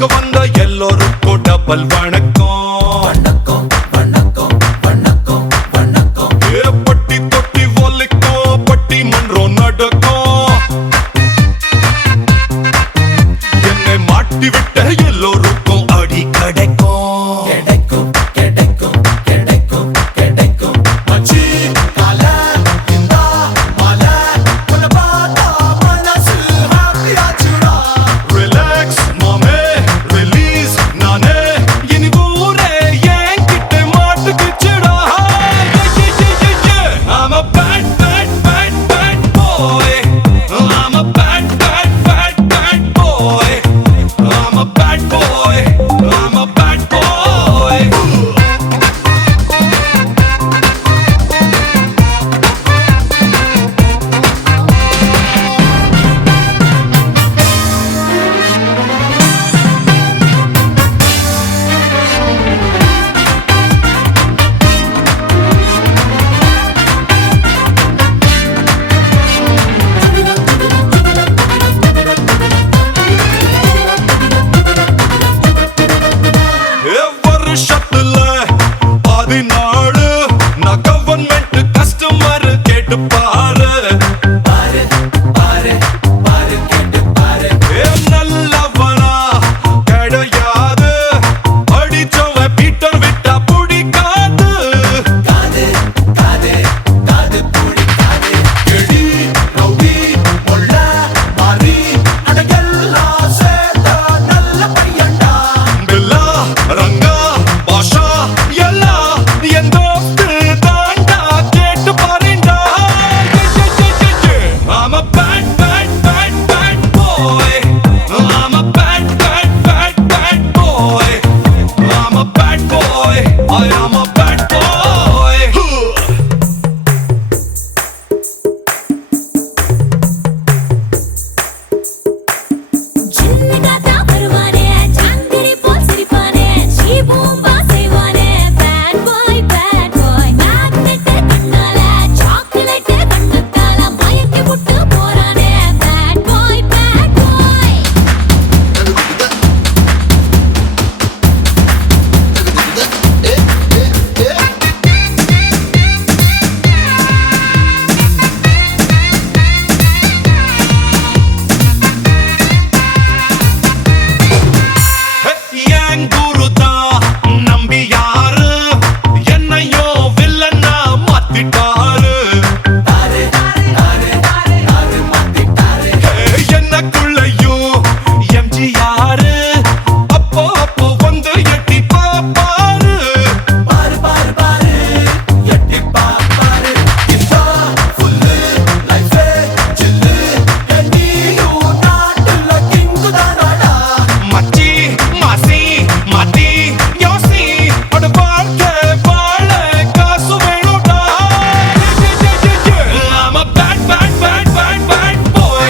பார்க்க வந்த எல்லோருக்கும் டபுள் வணக்கம் வணக்கம் வணக்கம் வணக்கம் வணக்கம். பட்டி தொட்டி ஒலிக்கும் பட்டி மன்றம் நடக்கும். என்னை மாட்டி விட்ட எல்லோருக்கும் அடி கிடைக்கும் கிடைக்கும் கிடைக்கும் கிடைக்கும் கிடைக்கும். மச்சி கால இந்த மல உன்னை பார்த்தா மனசு ஹாப்பி ஆச்சுடா. ரிலாக்ஸ் மாமே ரிலீஸ் நானே இனி ஊரே என்கிட்ட மாட்டுக்குச்சுடா. I'm a bad bad bad bad boy. I'm a bad bad bad bad boy. I'm a bad boy. I'm a bad boy. வருஷத்துல 14 நான் கவர்மெண்ட் கஸ்டமர் கேட்டு பாரு பாரு பாரு பாரு கேட்டு பாரு. நல்லவனா கிடையாது அடிச்சவன் பீட்டர் விட்டா பிடிக்காது. காது காது காது பிடிக்காது. எடி ரவுடி முள்ள மாறி அடங்கெல்லாம் சேர்த்த நல்ல பையன்டா. பில்லா ரங்கா பாஷா எல்லாம் என் தோஸ்து தாண்டா கேட்டு பாருண்டா. I'm a bad bad bad bad boy. I'm a bad bad bad bad boy. I'm a bad boy. I am a bad boy. சின்னதாதா வருவானே சாங்கிரி போல் சிரிப்பானே சீபூம்பா செய்வானே. பேட் பாய் மேக்னெட் கண்ணால சாக்லேட் கண்ணத்தால மயக்கி விட்டு போறானே. பேட் பாய் என் குருதா நம்பி யாரு என்னையோ வில்லன்னா மாத்திட்டாரு. என்னக்குள்ளையும் எம்ஜிஆரு அப்போ அப்போ வந்து எட்டி பாப்பாரு. பாரு பாரு பாரு எட்டி பாப்பாரு. இந்தா ஃபுல்லு லைஃபே சில்லு நீயும் நாட்டுல கிங்கு தானாடா. மச்சி மாசி மாட்டி யோசி அட வாழ்க்கை வாழ காசு வேணும்டா. I'm a bad bad bad bad bad boy.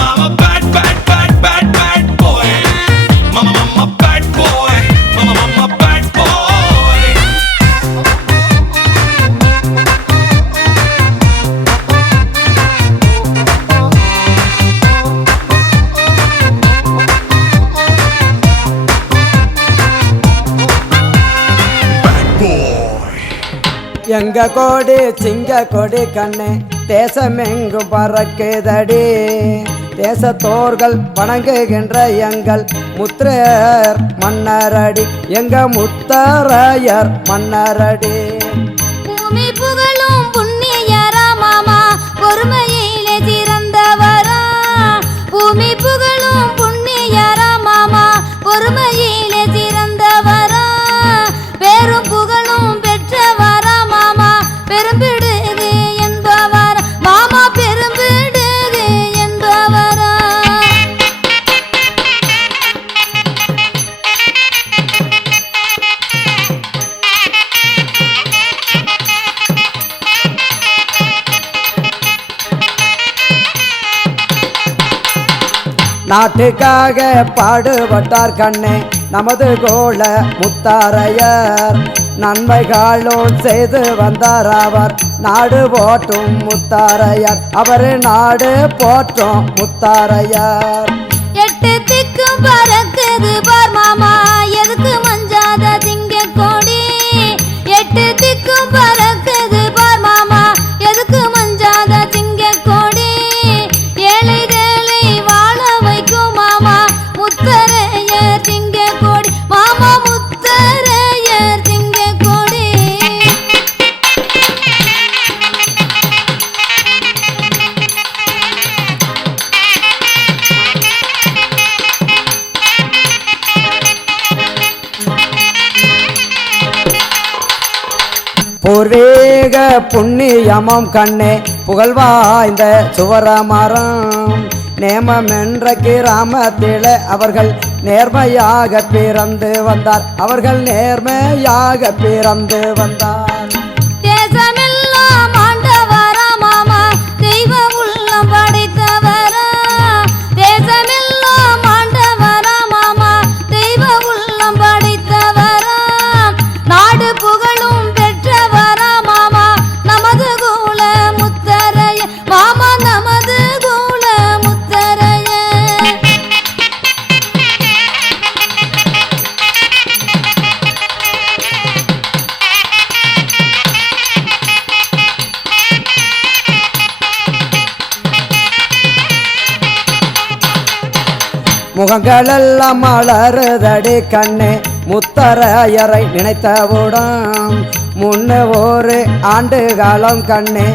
I'm a bad bad bad bad bad boy. Mama bad boy. Mama bad boy. Bad boy. எங்க கோடி சிங்க கொடி கண்ணே தேசமெங்கும் பறக்குதடி. தேசத்தோர்கள் வணங்குகின்ற எங்கள் முத்திரையர் மன்னரடி. எங்க முத்தரையர் மன்னரடி. பூமி புகழும் புண்ணியரா மாமா பொறுமையிலே சிறந்தவரா. பூமி புகழும் புண்ணியரா மாமா பொறுமையிலே சிறந்தவரா. பெரும் புகழும் பெற்றவரா மாமா பெரும்பிடுகு என்பவரா. மாமா பெரும்பிடுகு என்பவரா. நாட்டுக்காக பாடுபட்டார் கண்ணே நமது கோல முத்தாரையர். நன்மைகளும் செய்து வந்தார் அவர் நாடு போற்றும் முத்தாரையர். அவர் நாடு போற்றும் முத்தாரையர். எட்டு திக்கும் பறக்குது பூர்வீக புண்ணியமம் கண்ணே புகழ்வாய்ந்த சுவரமரம் நேமம் என்ற கிராமத்திலே அவர்கள் நேர்மையாக பிறந்து வந்தார். அவர்கள் நேர்மையாக பிறந்து வந்தார். தேசமெல்லாம் ஆண்டவரா மாமா தெய்வ உள்ளம் படைத்தவரா. தேசமெல்லாம் ஆண்டவரா மாமா தெய்வ உள்ளம் படைத்தவரா. நாடு புகழும் பெற்றவரா மாமா நமது குல முத்தரைய மாமா நமது குல முத்தரைய. முகங்களெல்லாம் மலருதடி கண்ணே முத்தரையரை நினைத்தவுடன் முன்ன ஒரு ஆண்டு காலம் கண்ணே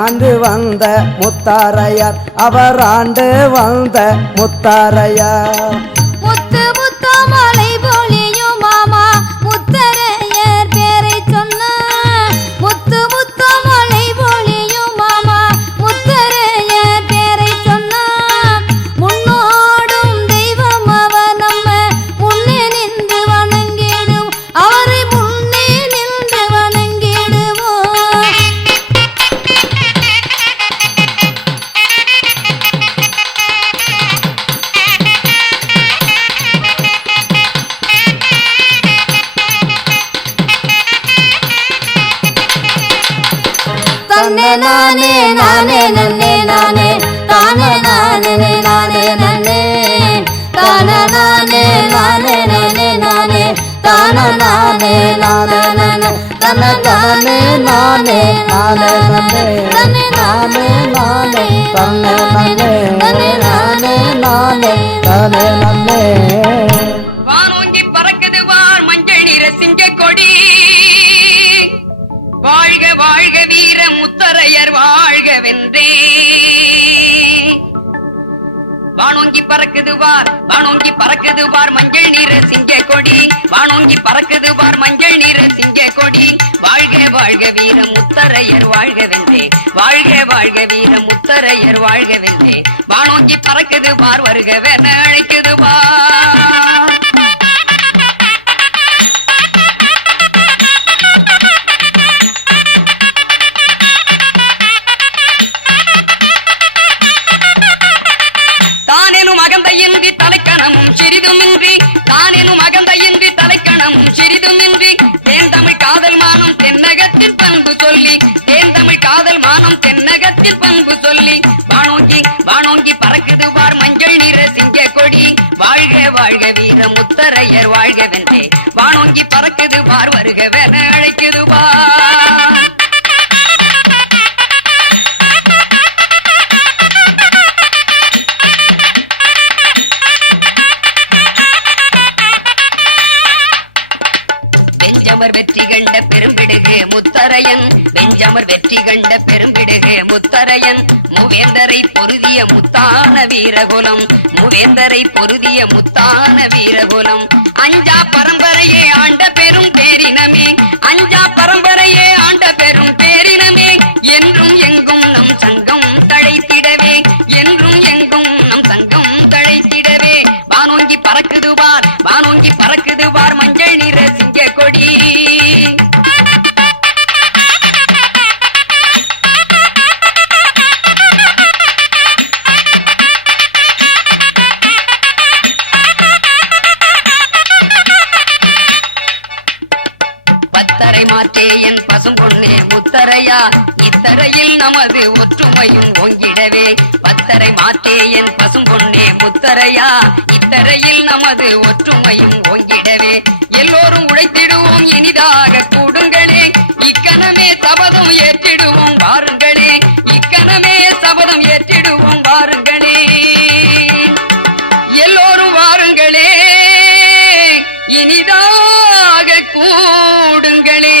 ஆண்டு வந்த முத்தாரையர் அவர் ஆண்டு வந்த முத்தாரையர். முத்து முத்த மலை பொழியும் மாமா முத்தரையர் பேரை சொன்னார். முத்து முத்த மலை பொழியும் மாமா முத்தரையர் பேரை சொன்னார். முன்னோடும் தெய்வம் அவர் நம்ம முன்னே நின்று வணங்கிடும் அவரை முன்னே நின்று வணங்கிடுவோம். தன்னை நானே நானே நன்னே நானே தானே நானே நானே நன்னே தானே நானே நானே நானே நானே தானே நானே நானே நானே தன்னை நானே நானே நானே நன்னே தன்னை நானே நானே தன்னை நன்னே தன்னை நானே நானே தானே நன்னே. வானோங்கி பறக்குது வாழ் மஞ்சள் நிற சிங்க கொடி. வாழ்க வாழ்க வீர முத்தரையர் வாழ்க வென்றே. வானோங்கி பறக்குது வார் மஞ்சள் நிற சிங்க கொடி. வானோங்கி பறக்குது வார் மஞ்சள் நிற சிங்க கொடி. வாழ்க வாழ்க வீர முத்தரையர் வாழ்க வென்றே. வாழ்க வாழ்க வீர முத்தரையர் வாழ்க வென்றே. வானோங்கி பறக்குது வார் வருகவென அழைக்குது வார். தானெனும் அகந்தையின்றி தலைக்கணமும் சிறிதுமின்றி தானெனும் அகந்தையின்றி தலைக்கணமும் சிறிதுமின்றி தேந்தமிழ் காதல் மானம் தென்னகத்தில் பண்பு சொல்லி தேந்தமிழ் காதல் மானம் தென்னகத்தில் பண்பு சொல்லி வானோங்கி பறக்குது வார் மஞ்சள் நிற சிங்க கொடி. வாழ்க வாழ்க வீர முத்தரையர் வாழ்க வென்றே. வானோங்கி பறக்குது வார் வருகவென அழைக்குது வார். வெஞ்சமர் வெற்றி கண்ட பெரும்பிடுகு முத்தரையன். வெஞ்சமர் வெற்றி கண்ட பெரும்பிடுகு முத்தரையன். மூவேந்தரை பொருதிய முத்தான வீரகுலம். மூவேந்தரை பொருதிய முத்தான வீரகுலம். அஞ்சா பரம்பரையே ஆண்ட பெரும் பேரினமே. அஞ்சா பரம்பரையே ஆண்ட பெரும் பேரினமே. என்றும் எங்கும் நம் சங்கம் தழைத்திடவே. என்றும் எங்கும் நம் சங்கம் தழைத்திடவே. வானோங்கி பறக்குது வார் மஞ்சள் நிற சிங்க கொடி. பத்தரை மாற்றே என் பசும்பொன்னே முத்தரையா. இத்தரையில் நமது ஒற்றுமையும் ஓங்கிடவே. பத்தரை மாற்றே என் பசும்பொன்னே முத்தரையா. இத்தரையில் நமது ஒற்றுமையும் ஓங்கிடவே. எல்லோரும் உழைத்திடுவோம் இனிதாக கூடுங்களே. இக்கணமே சபதம் ஏற்றிடுவோம் வாருங்களே. இக்கணமே சபதம் ஏற்றிடுவோம் வாருங்களே. எல்லோரும் வாருங்களே இனிதாக கூடுங்களே.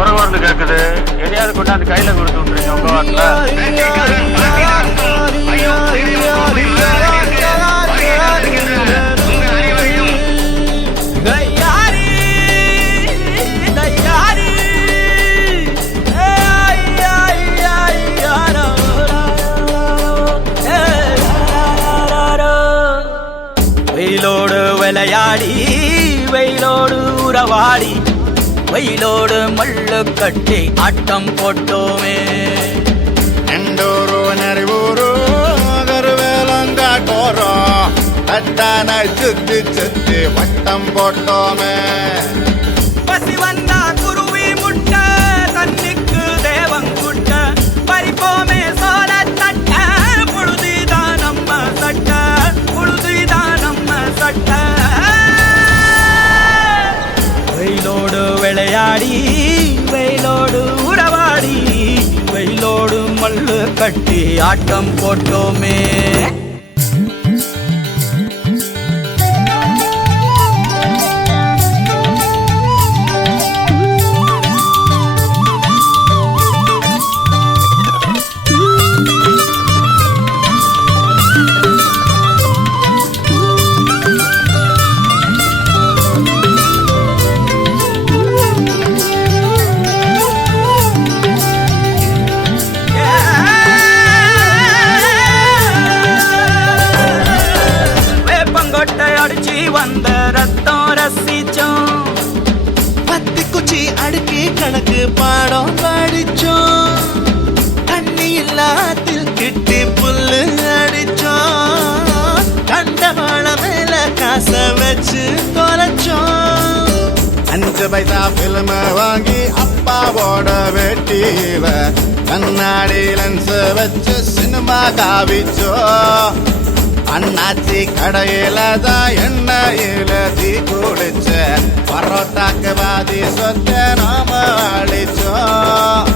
குறை வந்து கேக்குது. எதையாவது கொண்டாந்து கையில கொடுத்து விட்டுருங்க உங்க வாட்டில. வெயிலோடு விளையாடி வெயிலோடு உறவாடி வெயிலோடு மல்லு கட்டி ஆட்டம் போட்டோமே. எண்டூரு நெறிவூரு கருவேலங்காட்டோரோ தட்டான சுத்தி சுத்தி வட்டம் போட்டோமே. பசி வந்தா குருவி முட்ட தண்ணிக்கு தேவங்குட்ட பறிப்போமே சோழ தட்ட புழுதிதான் நம்ம சட்ட புழுதிதான் நம்ம சட்ட. வெயிலோடு விளையாடி வெயிலோடு உறவாடி வெயிலோடு மல்லு கட்டி ஆட்டம் போட்டோமே. வந்த ரத்தம் ரசிச்சோம் பத்து குச்சி அடுக்கி கணக்கு பாடம் படிச்சோம். தண்ணி இல்லாத்தில் கிட்டி புல்லு அடிச்சோம். கண்டவாள மேல காச வச்சு தொலைச்சோம். 5 பைசா பிலிம வாங்கி அப்பாவோட வெட்டிவ கண்ணாடி லென்ஸ் வச்சு சினிமா காவிச்சோ. அண்ணாச்சி கடையில தான் எண்ணெயில தீ குளிச்ச பரோட்டாக்கு பாதி சொத்த நாம அழிச்சோம்.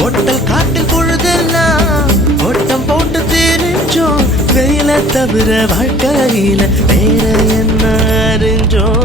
பொட்டல் காட்டில் பொழுதெல்லாம் ஓட்டம் போட்டு தெரிஞ்சோம். வெயில தவிர வாழ்க்கையில வேற என்ன அறிஞ்சோம்.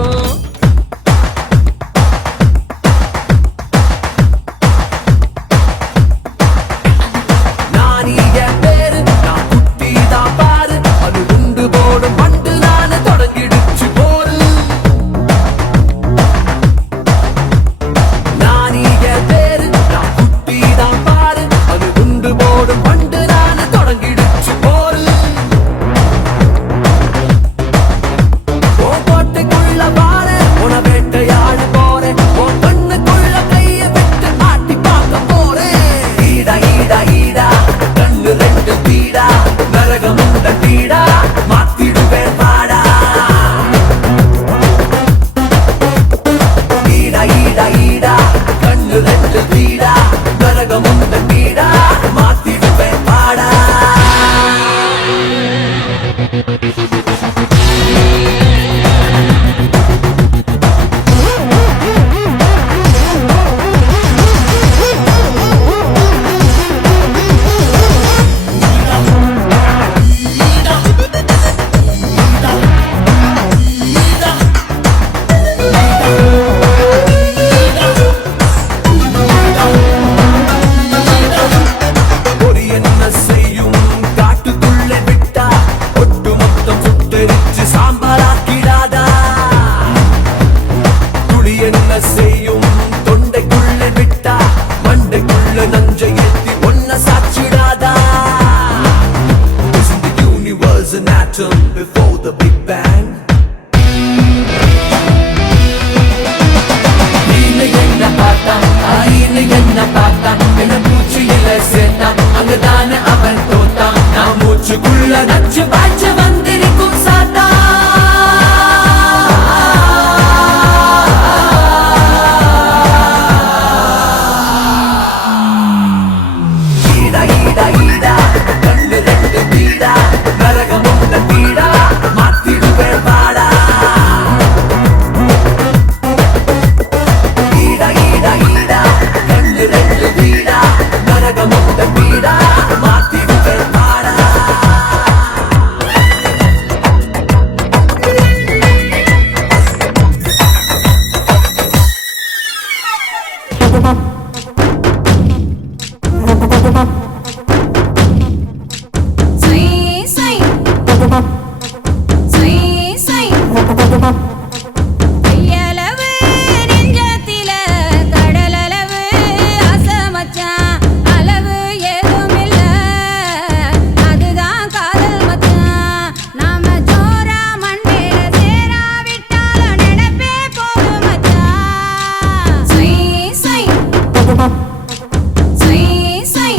Before the Big Bang என்ன பார்த்தா என்ன பார்த்தா என்ன பூச்சியில சேர்த்தா அங்கதானே அவன் தோத்தான். நான் மூச்சுக்குள்ள நச்சு பாய்ச்ச வந்திருக்கும் சாத்தா. ஈடா ஈடா ஈடா கண்ணு ரெண்டு பீடா நரகம் உண்ட பீடா மாத்திடுவேன் பாடா. ஈடா ஈடா ஈடா கண்ணு ரெண்டு பீடா நரகம் உண்ட பீடா மாத்திடுவேன் பாடா. கையளவு நெஞ்சத்தில கடலளவு ஆசை மச்சான் அளவு ஏதும் இல்ல அதுதான் காதல் மச்சான் நாம ஜோரா மண்மேல சேராவிட்டாலும் நினைப்பே போதும் மச்சான் சை சை சை சை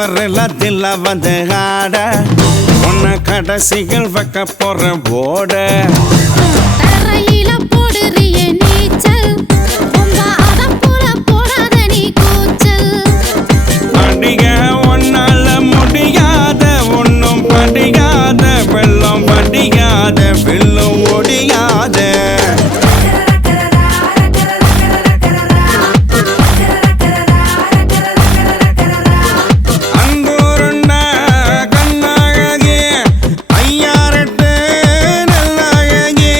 திமரில் தில்ல வந்து ஆட உன்னை கடைசிகள் வைக்க போற போட தரையில போடுறியே நீச்சல் உங்க அதம் போல போடாத நீ கூச்சல் அடிக ஒன்னால முடியாத ஒன்னும் படியாத வெள்ளம் படியாத வெள்ளம் ஒடியாத அன்பூருண்ட கண்ணழகே ஐயாரட்டு நல்லழகே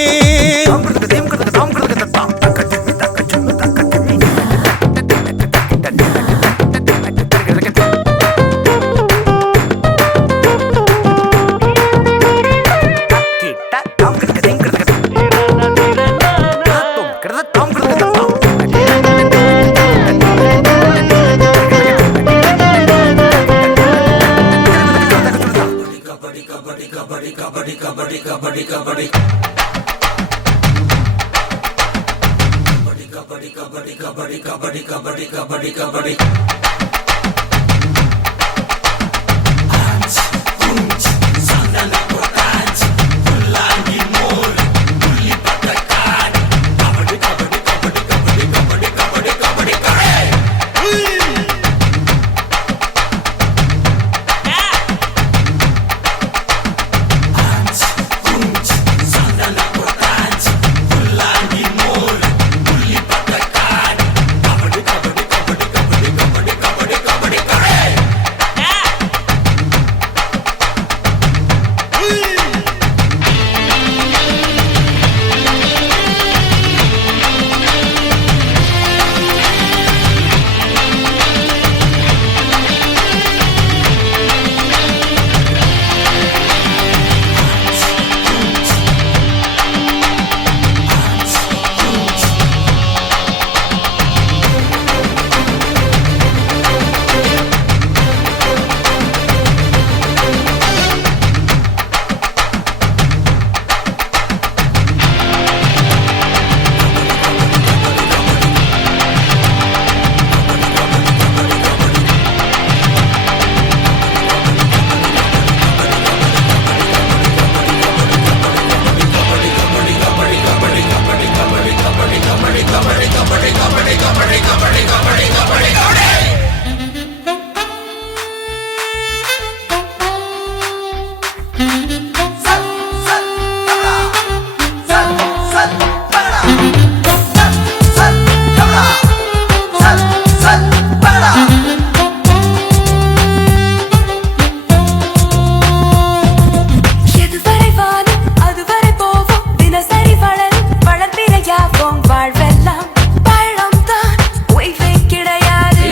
எதுவரை வானம் அதுவரை போவோம் தினசரி வளரும் வளர்பிறையாவோம் வாழ்வெல்லாம் பழம்தான் ஓய்வே கிடையாது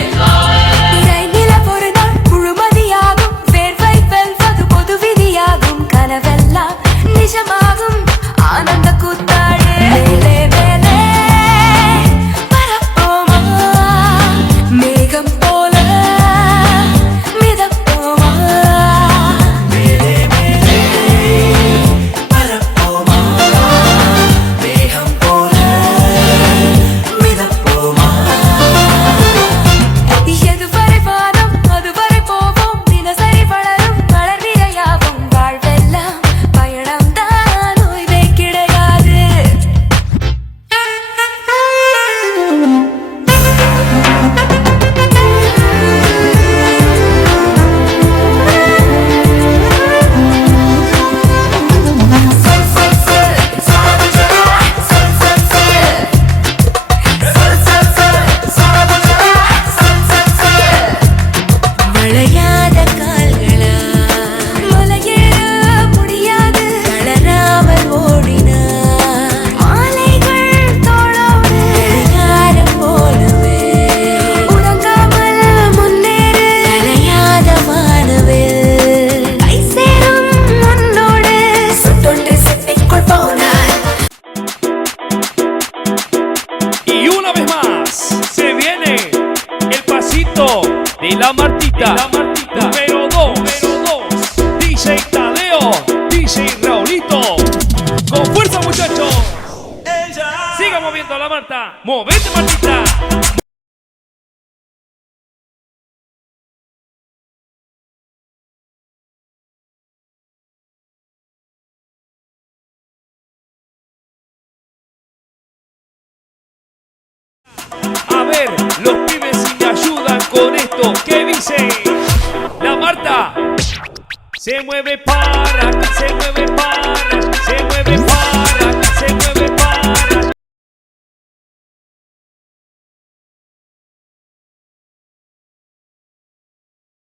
இறை நில ஒரு நாள் முழுமதியாகும் வேர்வை வெல்வது பொது விதியாகும் கனவெல்லாம் நிஜமாகும் ஆனந்த கூத்தாடு மேலே மேலே பரப்போமா மேகம் போல மிதப்போமா மேலே மேலே பரப்போமா மேகம் போல மிதப்போமா எதுவரை வானம் அதுவரை போவோம் தினசரி வளரும் வளர்விரையாவும் வாழ்வெல்லாம் பயணம்தான் ஓய்வே கிடையாது மழையாத கால்களா மலையேற முடியாது தளராமல் ஓடினார் மாலைகள் தோளோடு கடிகாரம் போலவே உறங்காமல் முன்னேறு கலையாத வானவில் கை சேரும் உன்னோடு சுட்டொன்று செப்பிக்குள் போனார் Y una vez más se viene el pasito de la Martita, número 2, DJ Tadeo, DJ Raulito. Con fuerza muchachos. Siga moviendo la Marta. Movete Martita. ver los pibes si me ayudan con esto. ¿Qué dice? La Marta se mueve para, se mueve para, se mueve para, se mueve para.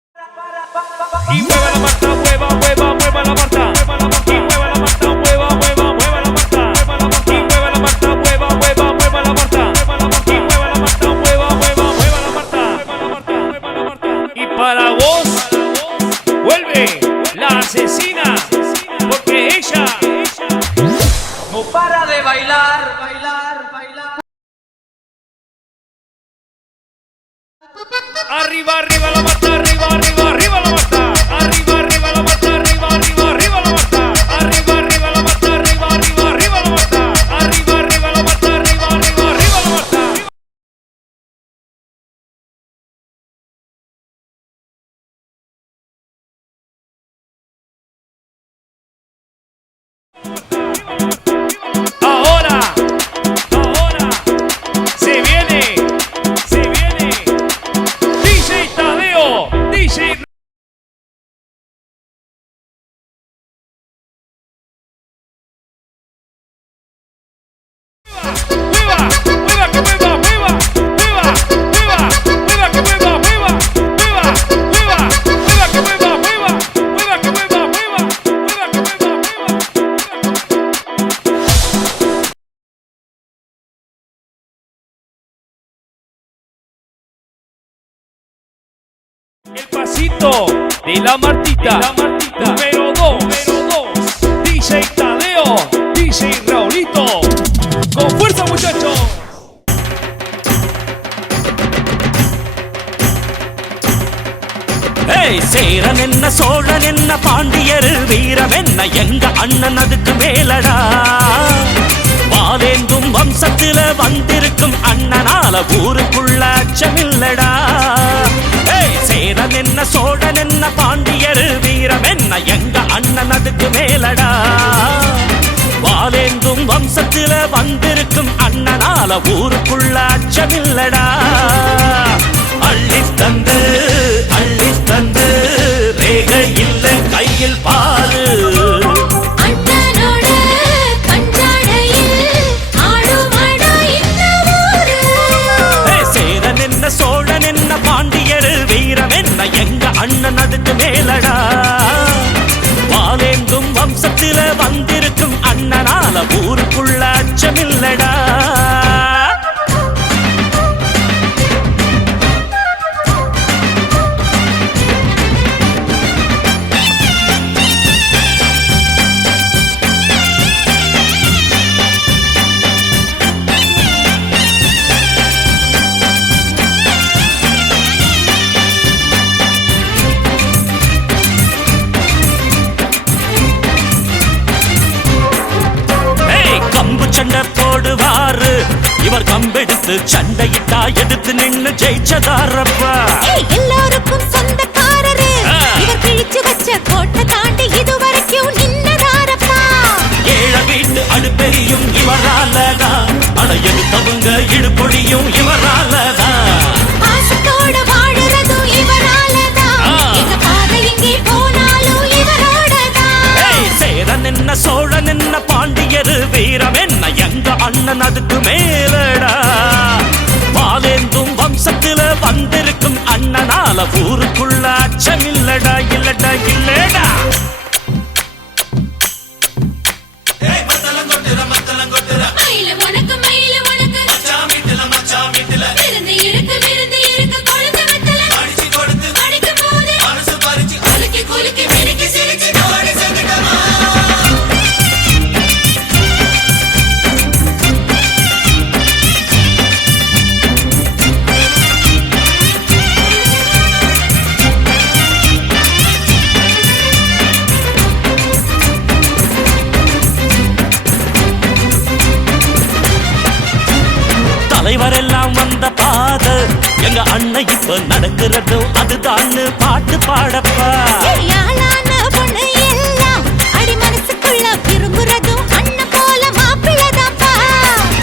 Y mueva la Marta, mueva, mueva, mueva la Marta. Y mueva la Marta, mueva, mueva, mueva la Marta. Y mueva la Marta, mueva, mueva, mueva la Marta. Y mueva la Marta, mueva, mueva, mueva la Marta. Y para vos vuelve la asesina, porque ella no para de bailar, bailar, bailar. Arriba, arriba la Marta, arriba, arriba, arriba la Marta. Arriba, arriba la Marta, arriba, arriba, arriba la Marta. Arriba, arriba la Marta, arriba, arriba, arriba la Marta. Arriba, arriba la Marta, arriba, arriba, arriba la Marta. Ahora, ahora, se viene, DJ Tadeo, DJ. Mueva, mueva, que mueva, mueva, mueva, mueva, mueva, que mueva, mueva, mueva, mueva, mueva, que mueva, mueva, mueva, que mueva, mueva, mueva, que mueva, El pasito de la Martita, número 2, DJ Tadeo, DJ Raulito. ¡Con fuerza, muchachos! Cheran என்ன சோழன் என்ன பாண்டியர் வீரம் என்ன எங்க அண்ணன் அதுக்கு மேலடா வாலேந்தும் வம்சத்தில வந்திருக்கும் அண்ணனால ஊருக்குள்ள அச்சமில்லடா சேரன் என்ன சோழன் என்ன பாண்டியர் வீரம் என்ன எங்க அண்ணன் அதுக்கு மேலடா வாலேந்தும் வம்சத்தில வந்திருக்கும் அண்ணனால ஊருக்குள்ள அச்சமில்லடா அள்ளித் தந்து ரேக இல்ல கையில் பாரு அண்ணனோட கஞ்சாடையில் ஆடுமடா இந்த ஊரு. சேரன் என்ன சோழன் என்ன பாண்டியர் வீரம் என்ன எங்க அண்ணன் அதுக்கு மேலடா வாலேந்தும் வம்சத்தில வந்திருக்கும் அண்ணனால ஊருக்குள்ள அச்சமில்லடா சண்டை போடுவாரு இவர் கம்பெடுத்து சண்டையிட்டா எடுத்து நின்னு ஜெயிச்சதாரப்பா எல்லாருக்கும் சொந்தக்காரரு இவர் கிழிச்சு வச்ச கோட்டை தாண்டி இதுவரைக்கும் நின்னதாரப்பா ஏழ வீட்டு அடுப்பெரியும் இவராலதான் அட எடுத்தவங்க இடுபொடியும் இவராலதான் பாசத்தோட வாழுறதும் இவராலதான் எங்க பாதை எங்கே போனாலும் இவரோடதான் சேரன் என்ன சோழன் என்ன பாண்டியர் வீரம் என்ன எங்க அண்ணன் அதுக்கு மேலடா வாலேந்தும் வம்சத்தில வந்திருக்கும் அண்ணனால ஊருக்குள்ள அச்சமில்லடா இல்லடா இல்லடா தலைவரெல்லாம் வந்த பாத எங்க அண்ணன் இப்ப நடக்கிறதும் அதுதான் பாட்டு பாடப்பா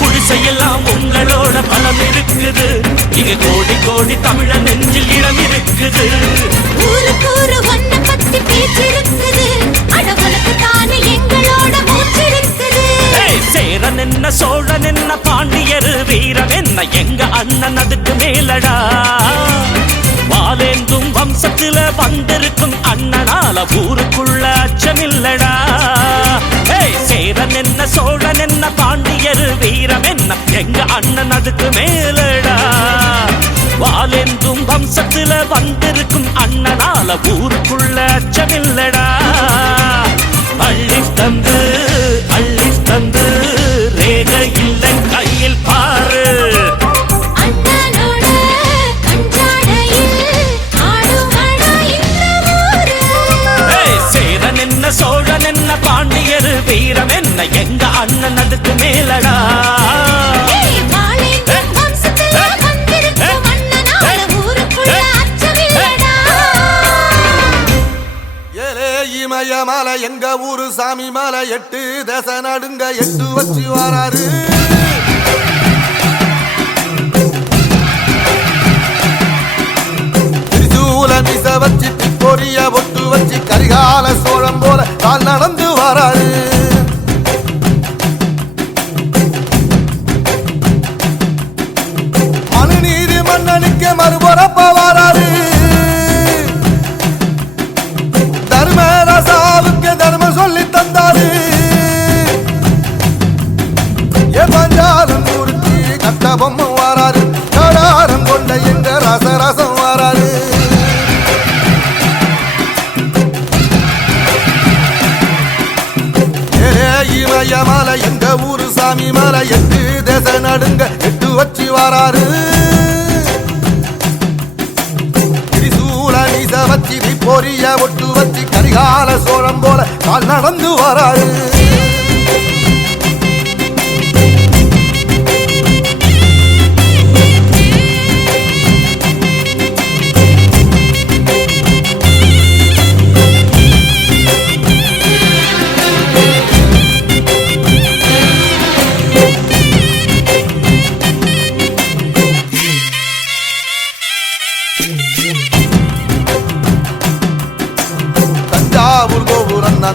குடிசைய எல்லாம் உங்களோட பலம் இருக்குது. இங்க கோடி கோடி தமிழ நெஞ்சில் இடம் இருக்குது. ஊருக்கு ஒன்ன பத்தி பேச்சிருக்குது. அடவனுக்கு தானே எங்களோட மூச்சிருக்குது. சேரன் என்ன சோழன் என்ன பாண்டியர் வீரன் என்ன எங்க அண்ணன் அதுக்கு மேலடா. வாலேந்தும் வம்சத்துல வந்திருக்கும் அண்ணனால ஊருக்குள்ள அச்சமில்லடா. சேரன் என்ன சோழன் என்ன பாண்டியர் வீரம் என்ன எங்க அண்ணன் அதுக்கு மேலடா. வாலேந்தும் வம்சத்துல வந்திருக்கும் அண்ணனால ஊருக்குள்ள அச்சமில்லடா. அள்ளி தந்து ரேக இல்ல கையில் பாரு. சேரன் என்ன சோழன் என்ன பாண்டியர் வீரம் என்ன எங்க அண்ணன் அதுக்கு மேலடா. மலை எங்க ஊரு சாமி மலை 8 தேச நடுங்க 8 வச்சு வராரு. திரிசூல மிச வச்சு பொரிய ஒட்டு வச்சு கரிகால சோழம் போல கால் நடந்து வராரு. மனுநீதி மன்னனுக்கு மறுபுறப்ப வராரு. தர்மராசாவுக்கு தர்மம் சொல்லி தந்தாரு. பஞ்சாலம் குறிச்சி கட்டபொம்மை வராரு. கடாரம் கொண்ட எங்க ரசரசம் வராரு. இமயமலை எங்க ஊரு சாமி மலை 8 தேச நடுங்க 8 வச்சு வராரு. வச்சு பொரிய ஒட்டு வச்சு கரிகால சோழம் போல கால் நடந்து வராரு.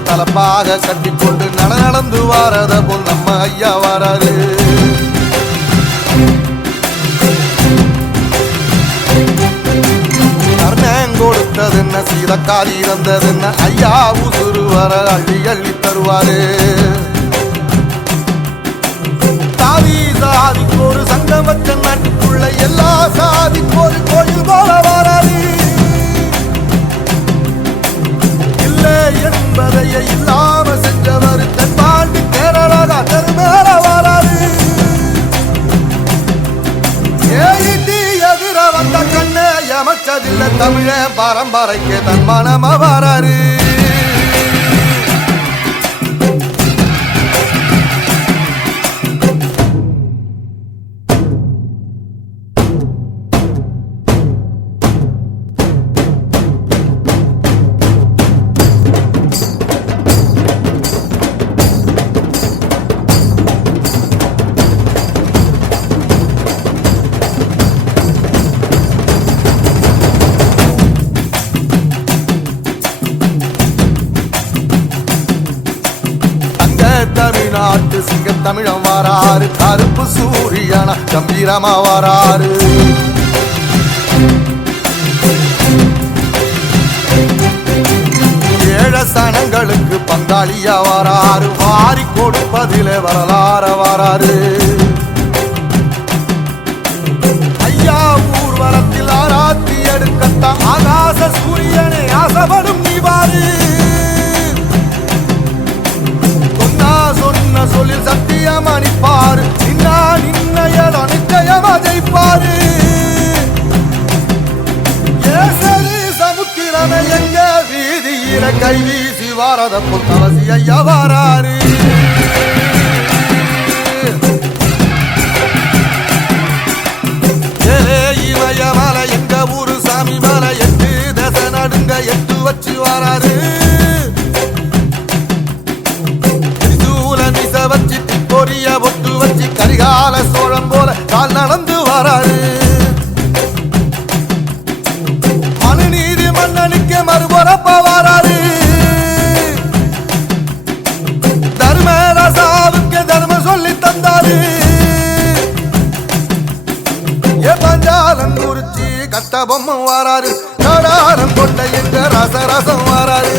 தலப்பாக கட்டிக்கொண்டு நடந்து வாரத போல் நம்ம ஐயா வராரு. கர்ணன் கொடுத்தது என்ன சீதக்காரி இறந்தது என்ன ஐயா உசுறு வர அள்ளி அள்ளி தருவாரு. சாதி சாதிக்கு ஒரு சங்கம் வச்ச நாட்டுக்குள்ள எல்லா சாதிக்கு ஒரு கோயில் போல வராரு. என்பதைய இல்லாம செஞ்சவர் தென்பாண்டி கேரளா தெருமேல வராரு. எதிர வந்த கண்ணே அமைச்சதில்லை தமிழ பரம்பரைக்கு தன் மனம வராரு. தமிழ்நாட்டு சிங்க தமிழம் வராரு. கருப்பு சூரியன கம்பீரமா வராரு. ஏழ சனங்களுக்கு பங்காளியா வராரு. வாரி கொடுப்பதிலே வரலாற வராரு. ஐயா ஊர்வலத்தில் ஆராத்தி எடுக்கத்தான் ஆகாச சூரியனை ஆசைப்படும் நீ வாரு. சொன்ன சொல்லில் சத்தியம் அணிப்பாரு. நின்னையட நிச்சயமா ஜெயிப்பாரு. சமுத்திரமே எங்க வீதியில கை வீசி வாரத பொத்தவசி ஐயா வராரு. இமயமலை எங்க ஊரு சாமி மலை 8 தேச நடுங்க 8 வச்சு வராரு. வச்சு பொரிய ஒட்டு வச்சு கரிகால சோழ வாராரு கடாரம் கொண்ட எங்க ரசரசம் வாராரு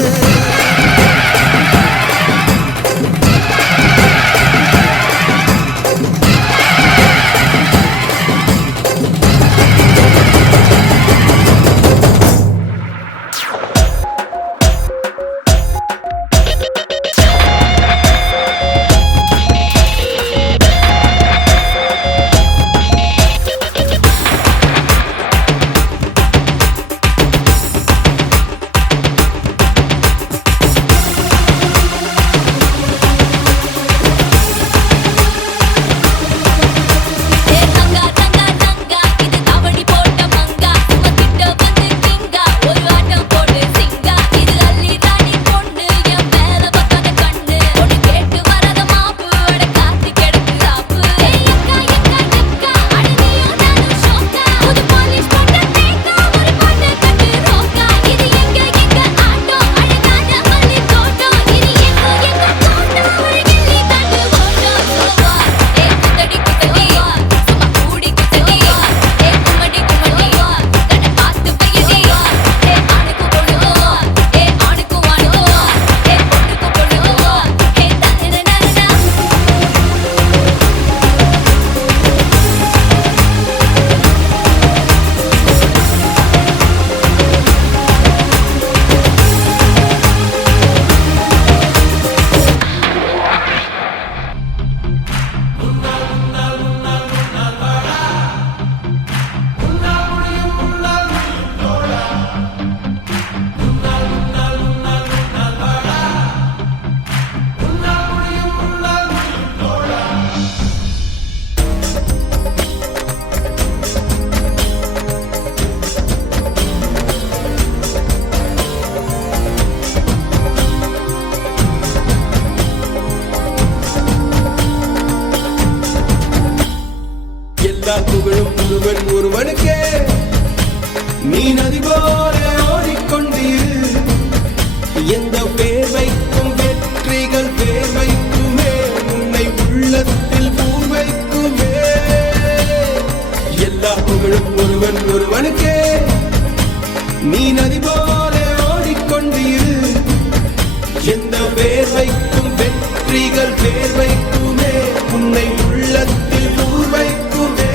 ஒருவனுக்கே நீ நதி போல ஓடிக்கொண்டீர் எந்த பேர் வைக்கும் வெற்றிகள் பேர் வைக்குமே உன்னை உள்ளத்தில் பூர் வைக்குமே எல்லா புகழும் ஒருவனுக்கே நீ நதி போல ஓடிக்கொண்டீர் எந்த பேர் வைக்கும் வெற்றிகள் பேர் வைக்குமே உன்னை உள்ளத்தில் பூர் வைக்குமே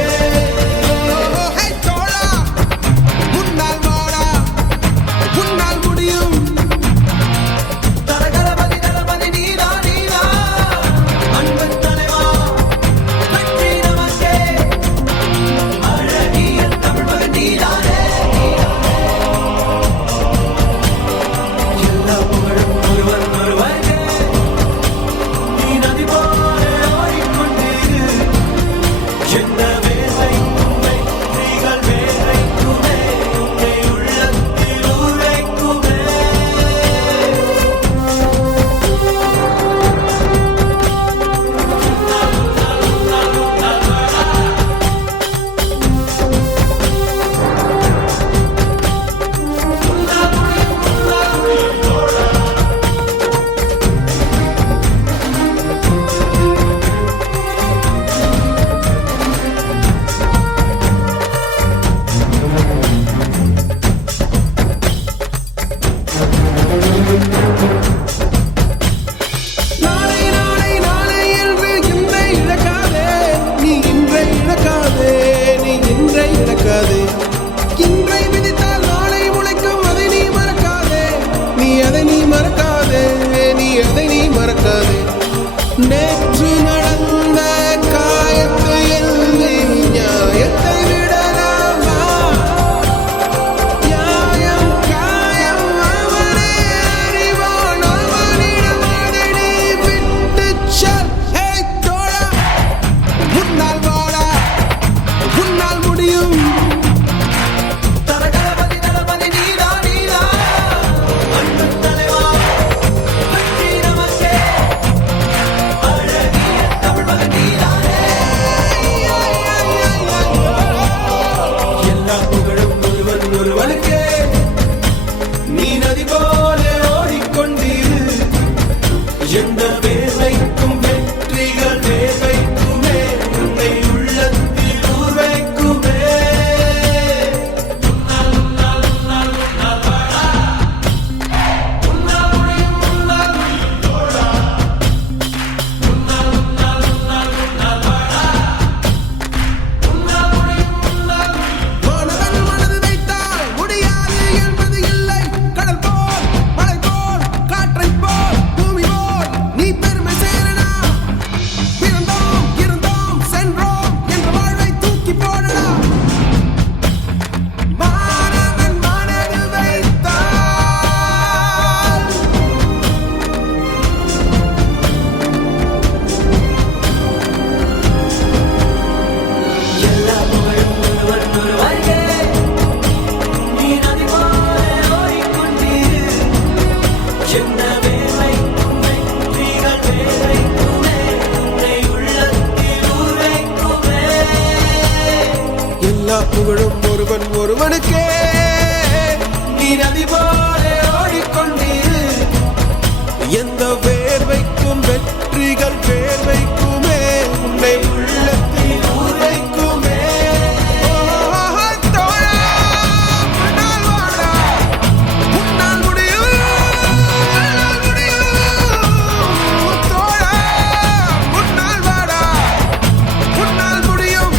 அவனுக்கே நீ நதி போல ஓடிக்கொண்டீர். எந்த வேர்வைக்கும் வெற்றிகள் வேர்வைக்குமே உன்னை உள்ளத்தில் உரைக்குமே. தோழா, உன்னால் வாழா, உன்னால் முடியும், உன்னால் முடியும். தோழா, உன்னால் வாடா, உன்னால் முடியும்.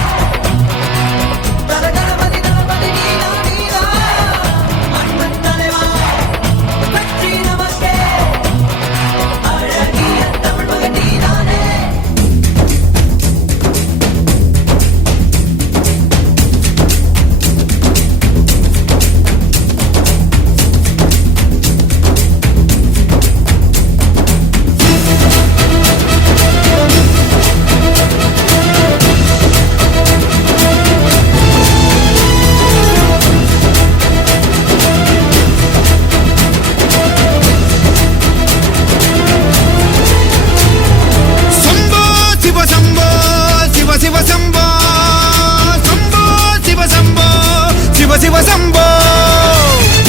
சிவசம்போ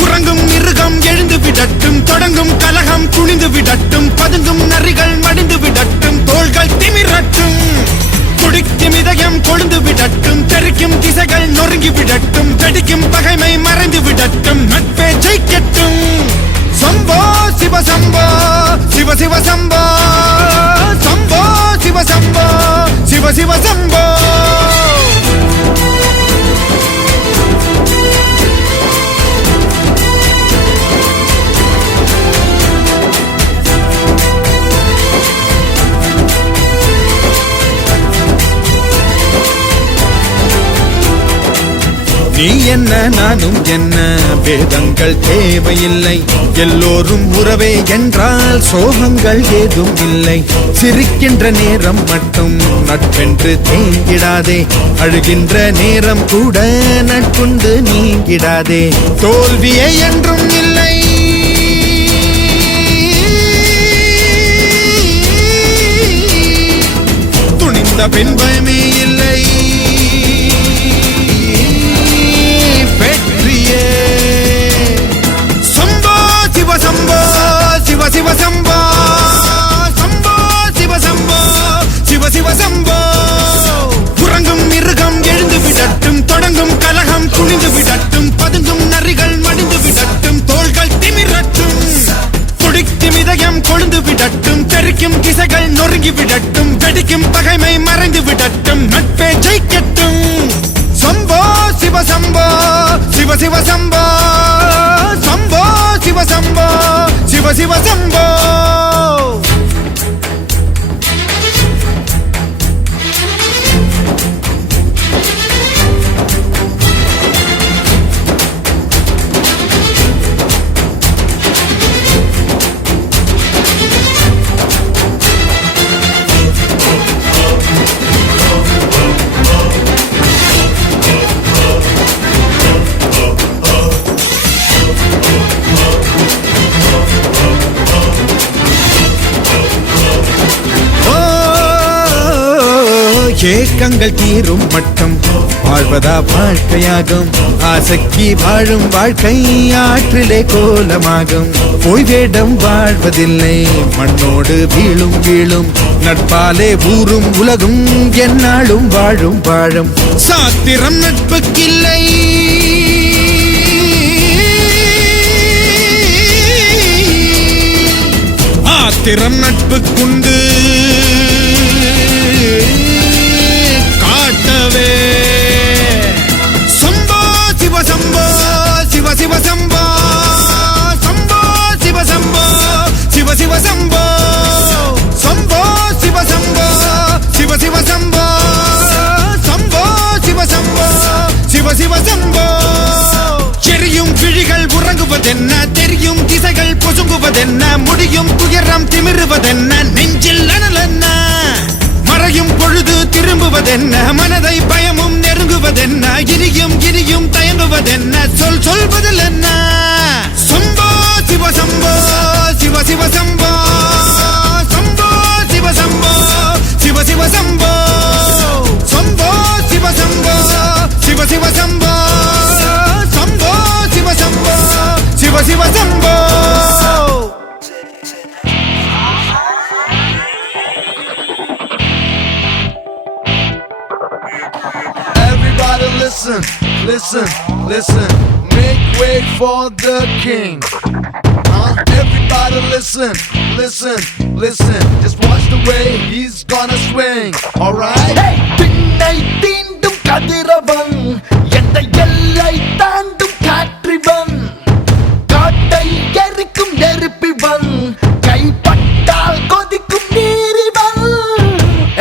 உறங்கும் மிருகம் எழுந்து விடட்டும், தொடங்கும் கலகம் குனிந்து விடட்டும், பதுங்கும் நரிகள் மடிந்து விடட்டும், தோள்கள் திமிரட்டும், துடிக்கும் இதயம் கொழுந்து விடட்டும், தெறிக்கும் திசைகள் நொறுங்கி விடட்டும், வெடிக்கும் பகைமை மறைந்து விடட்டும், நட்பே ஜெயிக்கட்டும். சம்போ சிவசம்போ சிவ சிவ சம்போ, சம்போ சிவசம்போ சிவ சிவ சம்போ. நீ என்ன நானும் என்ன வேதங்கள் தேவையில்லை, எல்லோரும் உறவே என்றால் சோகங்கள் ஏதும் இல்லை. சிரிக்கின்ற நேரம் மட்டும் நட்பென்று தேங்கிடாதே, அழுகின்ற நேரம் கூட நட்புண்டு நீங்கிடாதே. தோல்வியே என்றும் இல்லை, துணிந்த பின்பமே இல்லை, வெற்றியே. சம்போ சிவசம்போ சிவ சிவசம்போ, சம்போ சிவசம்போ சிவ சிவசம்போ. உறங்கும் மிருகம் எழுந்து விடட்டும், தொடங்கும் கலகம் குனிந்து விடட்டும், பதுங்கும் நரிகள் மடிந்து விடட்டும், தோள்கள் திமிரட்டும், துடிக்கும் இதயம் கொழுந்து விடட்டும், தெறிக்கும் திசைகள் நொறுங்கி விடட்டும், வெடிக்கும் பகைமை மறைந்து விடட்டும், நட்பே ஜெயிக்கட்டும். சம்போ சிவசம்போ சிவ சிவசம்போ, சம்போ சிவசம்போ சிவ சிவசம்போ. ஏக்கங்கள் தீரும் மட்டும் வாழ்வதா வாழ்க்கையாகும், ஆசைக்கு வாழும் வாழ்க்கை ஆற்றிலே கோலமாகும். பொய்வேடம் வாழ்வதில்லை, மண்ணோடு வீழும் வீழும், நட்பாலே ஊரும் உலகும் என்னாலும் வாழும் வாழும். சாத்திரம் நட்புக்கில்லை, ஆத்திரம் நட்புக்குண்டு, காட்டவே. சம்போ சிவசம்போ சிவ சிவசம்போ, சம்போ சிவசம்போ சிவ சிவசம்போ, சம்போ சிவசம்போ சிவ சிவசம்போ, சம்போ சிவசம்போ சிவ சிவசம்போ. எரியும் விழிகள் உறங்குவதென்ன, தெரியும் திசைகள் பொசுங்குவதென்ன, முடியும் துயரம் திமிருவதென்ன, நெஞ்சில் அனலென்ன, மறையும் பொழுது திரும்புவதென்ன, மனதை பயமும் நெருங்குவதென்ன, இரியும் இரியும் தயங்குவதென்ன, சொல்வதில் என்ன. சம்போ சிவசம்போ சிவ சிவசம்போ, சம்போ சிவசம்போ சிவ சிவசம்போ, சம்போ சிவசம்போ சிவ சிவசம்போ. சிவ Shambho. Everybody listen, listen, listen. Make way for the king. Everybody listen, listen, listen. Just watch the way he's gonna swing. Alright? பின்னை தீண்டும் கதிரவன், எந்த எல்லை தாண்டும் காற்றிவன், காட்டை எரிக்கும் நெருப்பிவன், கைப்பட்டால் கொதிக்கும் நீரிவன்.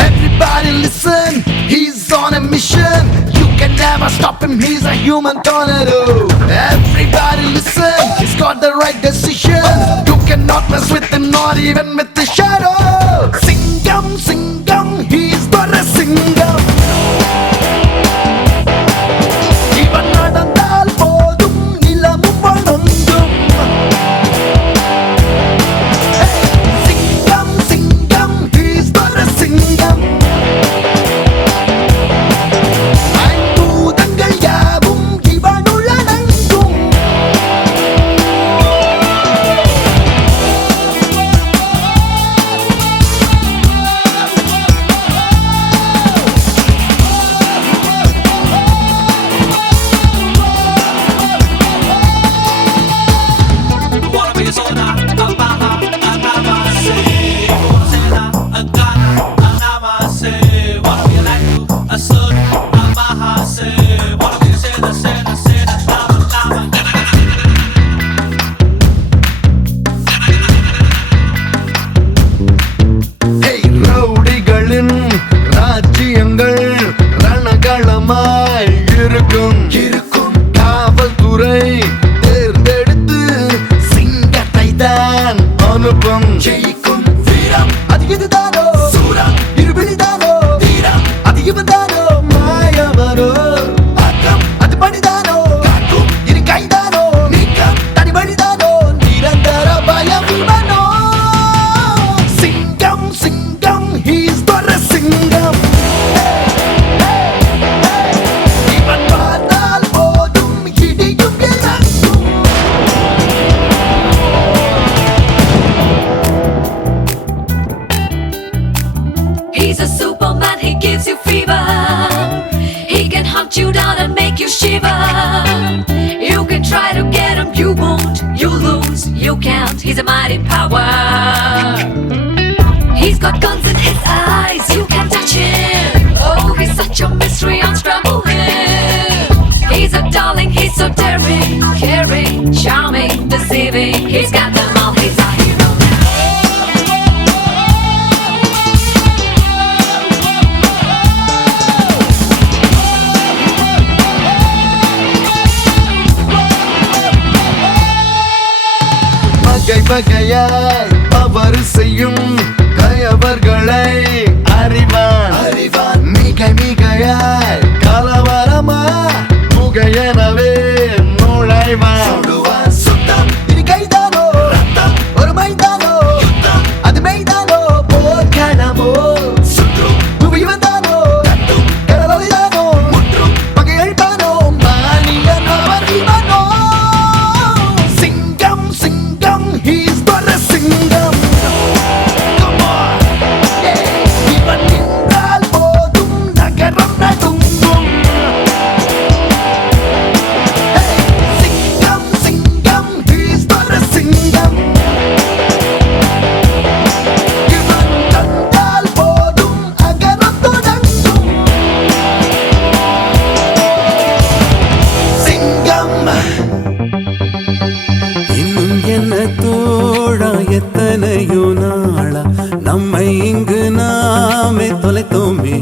Everybody listen, he's on a mission. You can never stop him, he's a human tornado. Everybody listen, he's got the right decision. You cannot mess with him, not even with the shadow. Singam, singam, he's got a singam. இவன் நடந்தால் போதும் நிலமும் வணங்கும். Singam, singam, he's got a singam. ஐம்பூதங்கள் யாவும் இவனுள் அடங்கும். ரவுடிகளின் ராஜ்யங்கள் ரணகளமாய் இருக்கும். காவல்துறை தேர்ந்தெடுத்து சிங்கத்தை தான் அனுப்பும். ஜெயிக்கும் வீரம் அது இதுதானோ, சூரம் இருவிழிதானோ, வீரம் அது இவன்தானோ, மாயவரோ அக்கம் அது பணிதானோ, காக்கும் இரு கைதானோ, நீக்கம் தனி வழிதானோ, நிரந்தர பயம் இவனோ. சிங்கம் சிங்கம் he's got a சிங்கம். இவன் பார்த்தால் போதும் இடியும் இறங்கும். He's a superman, he gives you fever. He can hunt you down and make you shiver. You can try to get him, you won't, you lose, you can't. He's a mighty power. He's got guns in his eyes, you can't touch him. Oh, he's such a mystery, unscramble him. He's a darling, he's so daring, caring, charming, deceiving. He's got them all, he's a hero. வகை வகையாய் அவர் செய்யும் கயவர்களை அறிவான். மிகை மிகையாய் கலவரமா புகையனவே நுழைவான். சுத்தம் இது கைதானோ, ரத்தம் ஒரு மைதானோ, அது மெய்தானோ, போர்க்களமோ, சுற்றும் இவன்தானோ, கட்டும் கடலொலிதானோ, முற்றும் பகை அழிப்பானோ, மானியன் அவன் இவனோ. சிங்கம் சிங்கம் he's got a சிங்கம். Come on, yeah. இவன் நின்றால் போதும் நகரம் நடுங்கும். Hey, சிங்கம் சிங்கம் he's got a சிங்கம். இவன் கண்டால் போதும் அகரம் தொடங்கும். சிங்கம். இன்னும் என்ன தோழா, எத்தனையோ நாளா நம்மை இங்கு நாமே தொலைத்தோமே.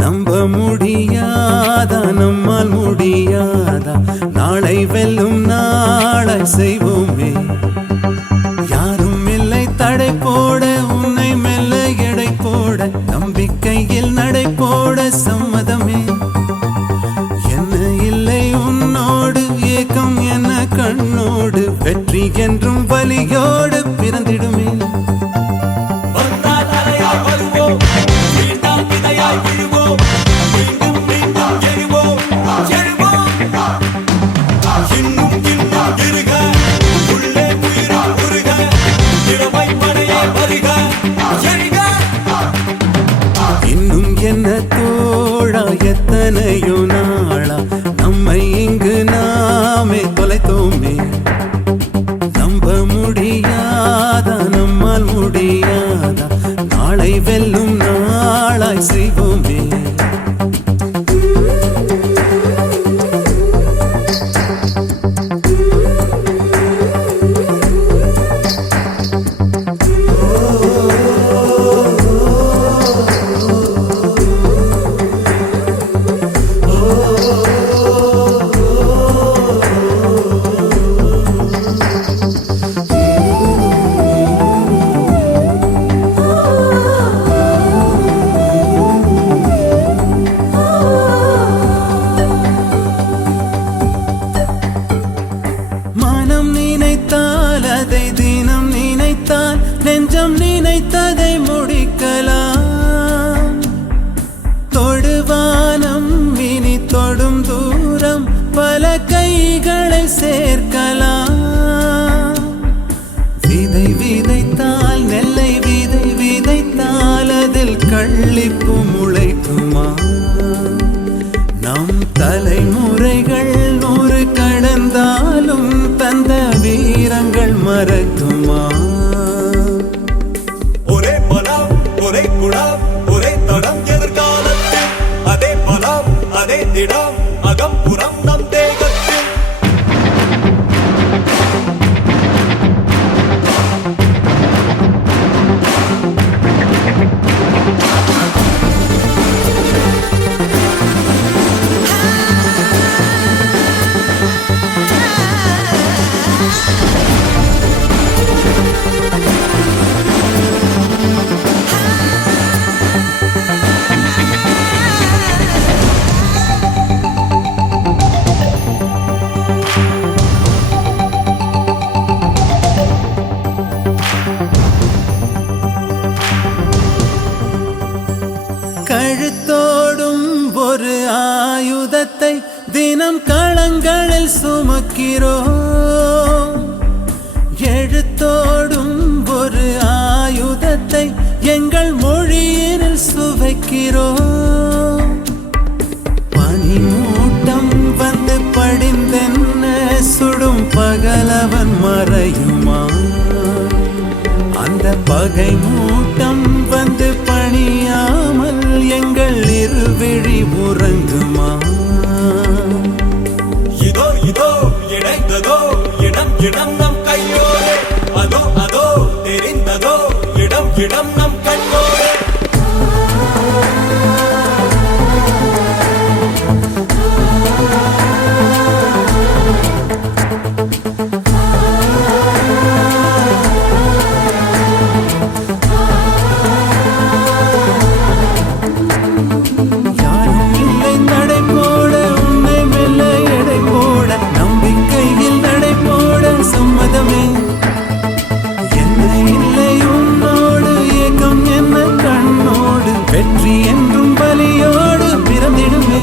நம்ப முடியாதா, நம்மால் முடியாதா, நாளை வெல்லும் நாளை செய்வோமே. யாரும் இல்லை தடை போட, உன்னை மெல்ல எடை போட, நம்பிக்கையில் நடை போட சம்மதமே. என்ன இல்லை உன்னோடு, ஏக்கம் என்ன கண்ணோடு, வெற்றி என்றும் வலியோடு பிறந்திடுமே. வந்தால் அலையாய் வருவோம், வீழ்ந்தால் விதையாய் விழுவோம், மீண்டும் மீண்டும் எழுவோம், எழுவோம். இன்னும் இன்னும் இருக முடியாதா நாளை வெல்லும் நாளாய் செய்வோமே மனம் நினைத்தால் அதை தினம் நினைத்தால் நெஞ்சம் நினைத்ததை முடிக்கலாம் தொடுவானம் இனி தொடும் தூரம் பல கைகளை சேர்க்கலாம் விதை விதைத்தால் நெல்லை விதை விதைத்தால் அதில் கள்ளிப்பு முளைக்குமா நம் தலைமுறைகள் 100 கடந்தாலும் தந்த வீரங்கள் மறக்குமா ஒரே மனம் ஒரே குணம் ஒரே தடம் எதிர்காலத்தில் அதே பலம் அதே திடம் அகம்புறம் நம் தேகத்தில் கழுத்தோடும் ஒரு ஆயுதத்தை தினம் களங்களில் சுமக்கிறோம் எழுத்தோடும் ஒரு ஆயுதத்தை எங்கள் மொழியினில் சுவைக்கிறோம் பனிமூட்டம் வந்து படிந்தென்ன சுடும் பகலவன் மறையுமா அந்த பகை மூட்டம் வந்து பணியாமல் எங்கள் இருவிழி உறங்குமா இதோ இதோ இணைந்ததோ இடம் இடம் நம் கையோரே அதோ அதோ தெரிந்ததோ இடம் இடம் நம் கண்ணோரே யாரும் இல்லை நடை போட உன்னை மெல்ல எடை போட நம்பிக்கையில் நடை போட சம்மதமே என்ன இல்லை உன்னோடு ஏக்கம் என்ன கண்ணோடு வெற்றி என்றும் பலியோடு பிறந்திடுமே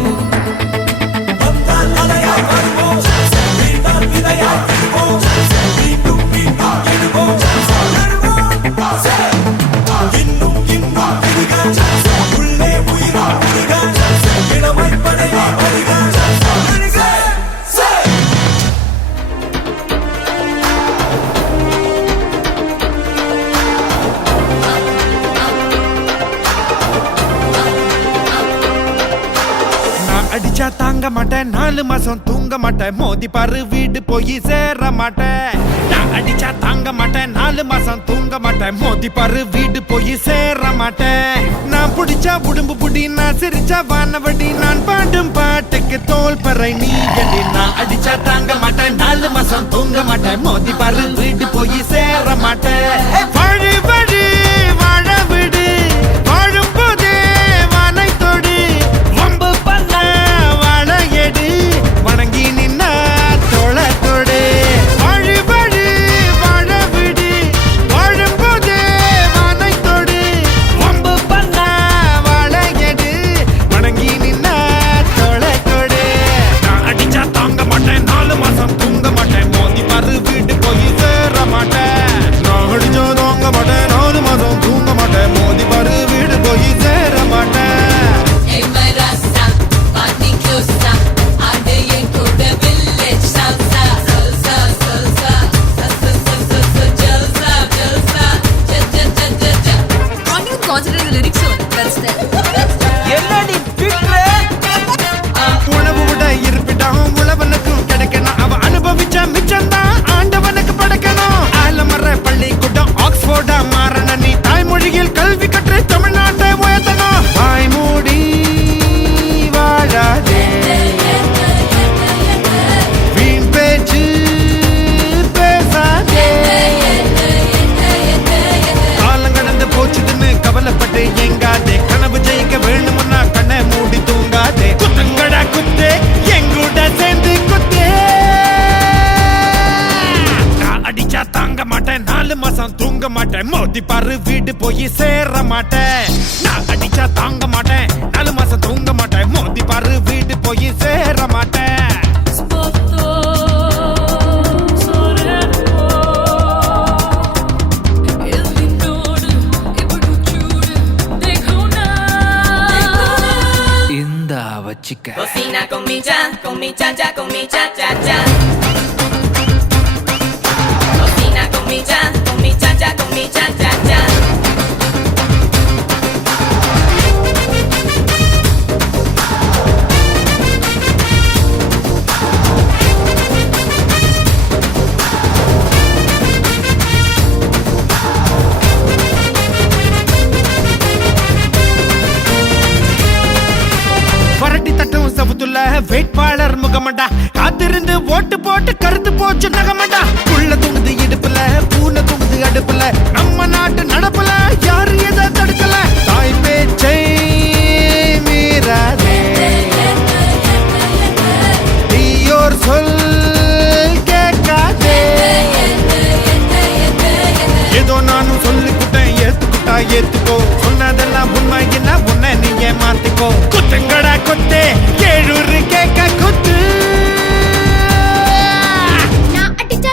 வந்தால் அலையாய் வருவோம் வீழ்ந்தால் விதையாய் விடுவோம் மீண்டும் மீண்டும் இடுவோம் இன்னும் இன்னும் விடுக உள்ளே உயிரா விடுக இளமை படையா வருக நான் அடிச்சா தாங்க மாட்டேன் 4 மாசம் தூங்க மாட்டேன் மோதி பாரு வீடு போய் சேர மாட்டேன் நான் அடிச்சா தாங்க மாட்டேன் 4 மாசம் தூங்க மாட்டேன் மோதி பாரு வீடு போய் சேர மாட்டேன் நான் புடிச்சா உடம்பு புடி நான் சிரிச்சா வானவடி நான் பாடும் பாட்டுக்கு தோல் பறை நீ அடி நான் அடிச்சா தாங்க மாட்டேன் 4 மாசம் தூங்க மாட்டேன் மோதி பாரு வீடு போய் சேர மாட்டேன் வழி வழி வாழ விடு வாழும் போதே வானை தொடு வம்பு பண்ண வாழ எடு வணங்கி நின்னா தோள தொடு வழி வழி வாழ விடு வாழும் போதே வானை தொடு வம்பு பண்ண வாழ எடு வணங்கி நின்னா தோள தொடு நான் அடிச்சா தாங்க மாட்டேன் 4 மாசம் தூங்க மாட்டேன் மோதி பாரு வீடு போய் சேர மாட்டேன் நான் அடிச்சா தாங்க மாட்டேன் 4 மாசம் தூங்க மாட்டேன் மோதி பாரு வீடு போய் சேர மாட்டேன் நான் அடிச்சா தாங்க மாட்டேன் 4 மாசம் தூங்க மாட்டேன் மோதி பாரு வீடு போய் சேர மாட்டேன் வச்சிக்க Cocina con mi cha, con mi cha cha, con mi cha cha cha. Cocina con mi cha, con mi cha cha, con mi cha cha cha. பரட்டி தட்டும் சவுத்துல வேட்பாளர் முகமண்டா காத்திருந்து ஓட்டு போட்டு கருத்து போச்சு நகமண்டா புள்ள தூங்குது இடுப்புல பூனை தூங்குது அடுப்புல நம்ம நாட்டு நடப்புல யாரு எதை தடுக்கல தாய் பேச்சை மீறாதே தீயோர் சொல் கேட்காதே ஏதோ நானும் சொல்லிக்கிட்டேன் ஏத்துக்கிட்டா ஏத்துக்கோ சொன்னதெல்லாம் உண்மை என்ன உன்னை நீங்க மாத்திக்கோ குத்துங்கடா குத்து 7 கேட்க குத்து நான் அடிச்சா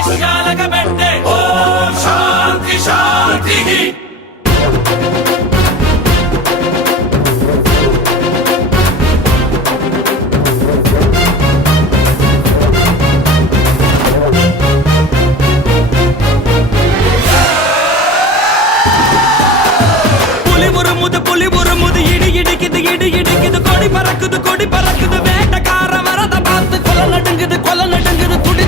విశాలకబెట్టే ఓం శాంతి శాంతి புலி உருமுது இடி இடிக்குது கொடி பறக்குது வேட்டக்கார வரத பார்த்து கொலை நடுங்குது துடி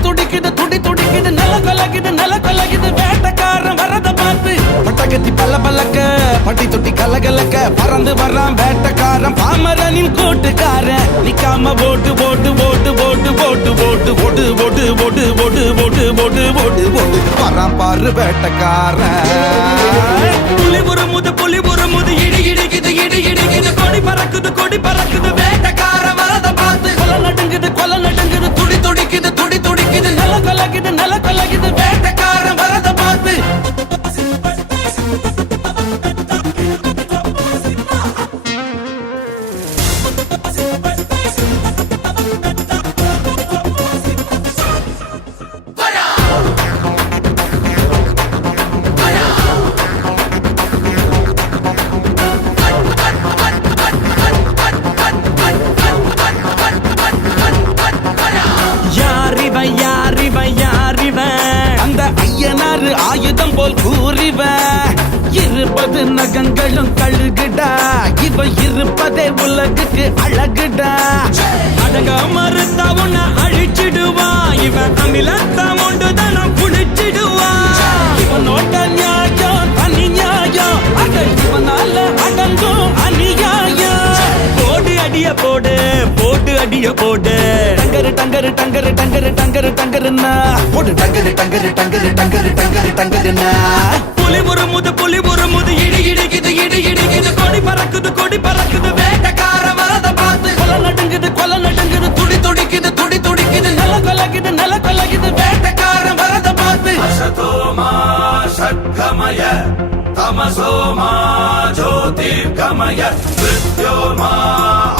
துடிக்குது நில கொலகுது வேட்டக்காரன் வரத பார்த்து பட்டகத்தி பல்லக்க பட்டி தொட்டி கலகலக்க பறந்து வர்றான் வேட்டக்காரன் பாமரனின் கூட்டுக்காரன் நிக்காம போட்டு வரான் பாரு வேட்டக்காரன் புலி உருமுது இடி இடிக்குது கொடி பறக்குது வேட்டக்கார வரத பார்த்து கொலை நடுங்குது துடி துடிக்குது நில கொலகுது வேட்டக்காரன் வரத பார்த்து அந்த ஐயனாறு ஆயுதம் போல் கூறிவன் இருப்பது நகங்களும் கழுகுடா இவ இருப்பதே உலகுக்கு அழகுடா அடங்க மறுத்தா உன்னை அழிச்சிடுவான் இவன் அமிலத்தான் ஒன்றுதான் குடிச்சிடுவான் இவன் நோட்ட நியாயம் தனி நியாயம் அட இவனால அடங்கும் அநியாயம் போடு அடிய போடு டங்கருன்னா போடு டங்கருன்னா புலி உருமுது இடி இடிக்குது கொடி பறக்குது வேட்டக்கார வரத பார்த்து கொலை நடுங்குது துடி துடிக்குது நில கொலகுது வேட்டக்கார வரத பார்த்து அசதோமா சத்கமய தமசோமா ஜோதிர்கமய மிருத்யோர்மா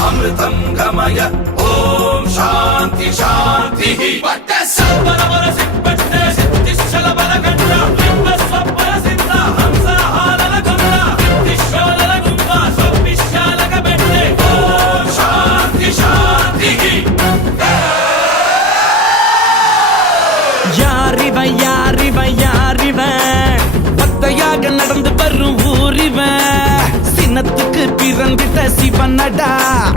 அமிர்தம் கமய ஓம் சாந்தி சாந்தி பட்ட சம்பரவர சிப்பட்ட சித்திஷல பலகண்ட விம்பஸ்வப்பர சித்த ஹம்ச ஹாலல கமல வித்திஷோலல கும்ப சொப்பிஷாலக பெட்டே ஓம் சாந்தி சாந்தி யாரிவன் பத்தையாக நடந்து வரும் ஊரிவன் சின்னத்துக்கு பிறந்திட்ட சிவனடா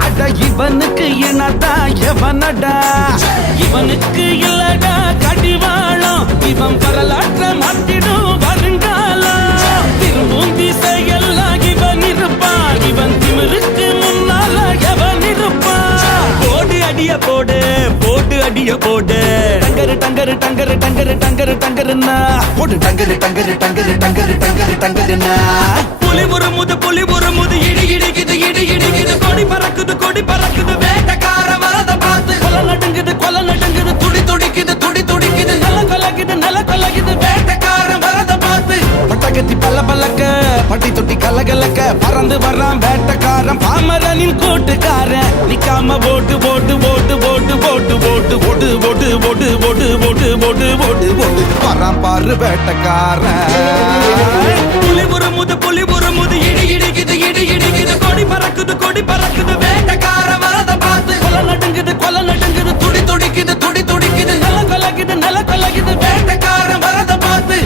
அட இவனுக்கு இனடா எவனடா இவனுக்கு இல்லடா கடிவாளம் இவன் வரலாற்ற மாத்திடும் வருங்காலம் திரும்பும் திசையெல்லாம் இவன் இருப்பான் இவன் திமிருக்கு முன்னால எவன் இருப்பான் போடு அடிய போடு டங்கருன்னா போடு டங்கருன்னா புலி உருமுது இடி இடிக்குது கொடி பறக்குது வேட்டக்கார வரத பார்த்து கொலை நடுங்குது துடி துடிக்குது நில கொலகுது வேட்டக்கார வரத பார்த்து பட்டகத்தி பல்லக்க பட்டி தொட்டி கலகலக்க பறந்து வர்றான் வேட்டக்காரன் பாமரனின் கூட்டுக்காரன் நிக்காம போட்டு வரான் பாரு வேட்டக்காரன் புலி உருமுது இடி இடிக்குது கொடி பறக்குது வேட்டக்கார வரத பார்த்து கொலை நடுங்குது துடி துடிக்குது நில கொலகுது வேட்டக்கார வரத பார்த்து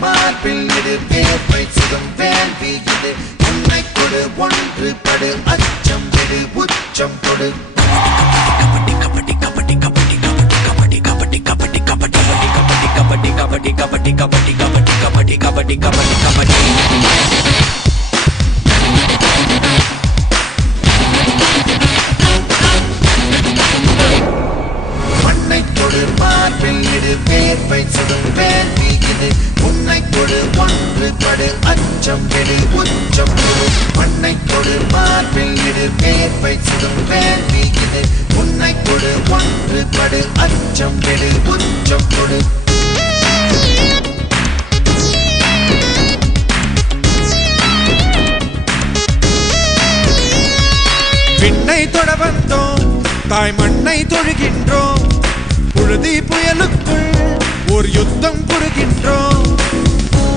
மார்பில் இடு வேர்வை சுகம் வேள்வி இது உன்னை கொடு ஒன்றுபடு அச்சம் விடு உச்சம் கொடு மண்ணை கொடு மார்பில் இடு வேர்வை சுகம் வேள்வி இது உன்னை கொடு ஒன்றுபடு அச்சம் விடு உச்சம் கொடு மண்ணை கொடு மார்பில் இடு வேர்வை சுகம் வேள்வி இது உன்னை கொடு ஒன்றுபடு அச்சம் விடு உச்சம் கொடு விண்ணை தொட வந்தோம் தாய் மண்ணை தொழுகின்றோம் புழுதி புயலுக்குள் ஒரு யுத்தம் புரிகின்றோம்.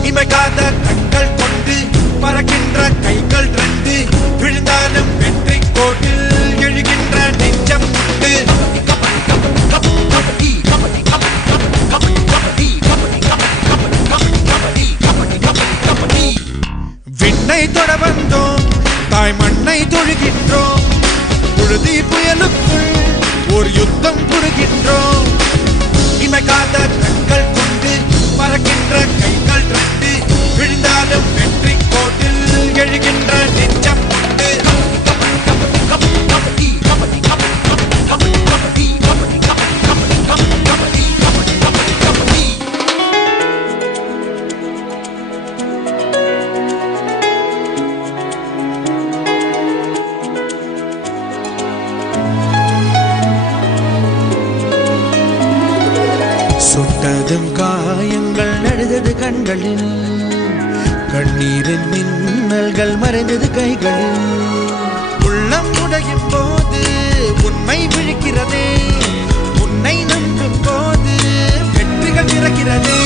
இமைக்காத கண்கள் கொண்டு பறக்கின்ற கைகள் ரெண்டு, விழுந்தாலும் வெற்றி கோட்டில் எழுகின்ற நெஞ்சம் உண்டு. விண்ணை தொட வந்தோம், தாய் மண்ணை தொழுகின்றோம். புழுதி புயலுக்குள் ஒரு யுத்தம் புரிகின்றோம். இமைக்காத கண்கள் கொண்டு பறக்கின்ற கைகள் ரெண்டு, விழுந்தாலும் வெற்றி கோட்டில் எழுகின்ற நெஞ்சம் உண்டு. சுட்டதும் காயங்கள் நடுதது கண்களில், கண்ணீரின் மின்னல்கள் மறைந்தது கைகளில். உள்ளம் உடையும் போது உண்மை விழிக்கிறதே, உன்னை நம்பும் போது வெற்றிகள் பிறக்கிறதே.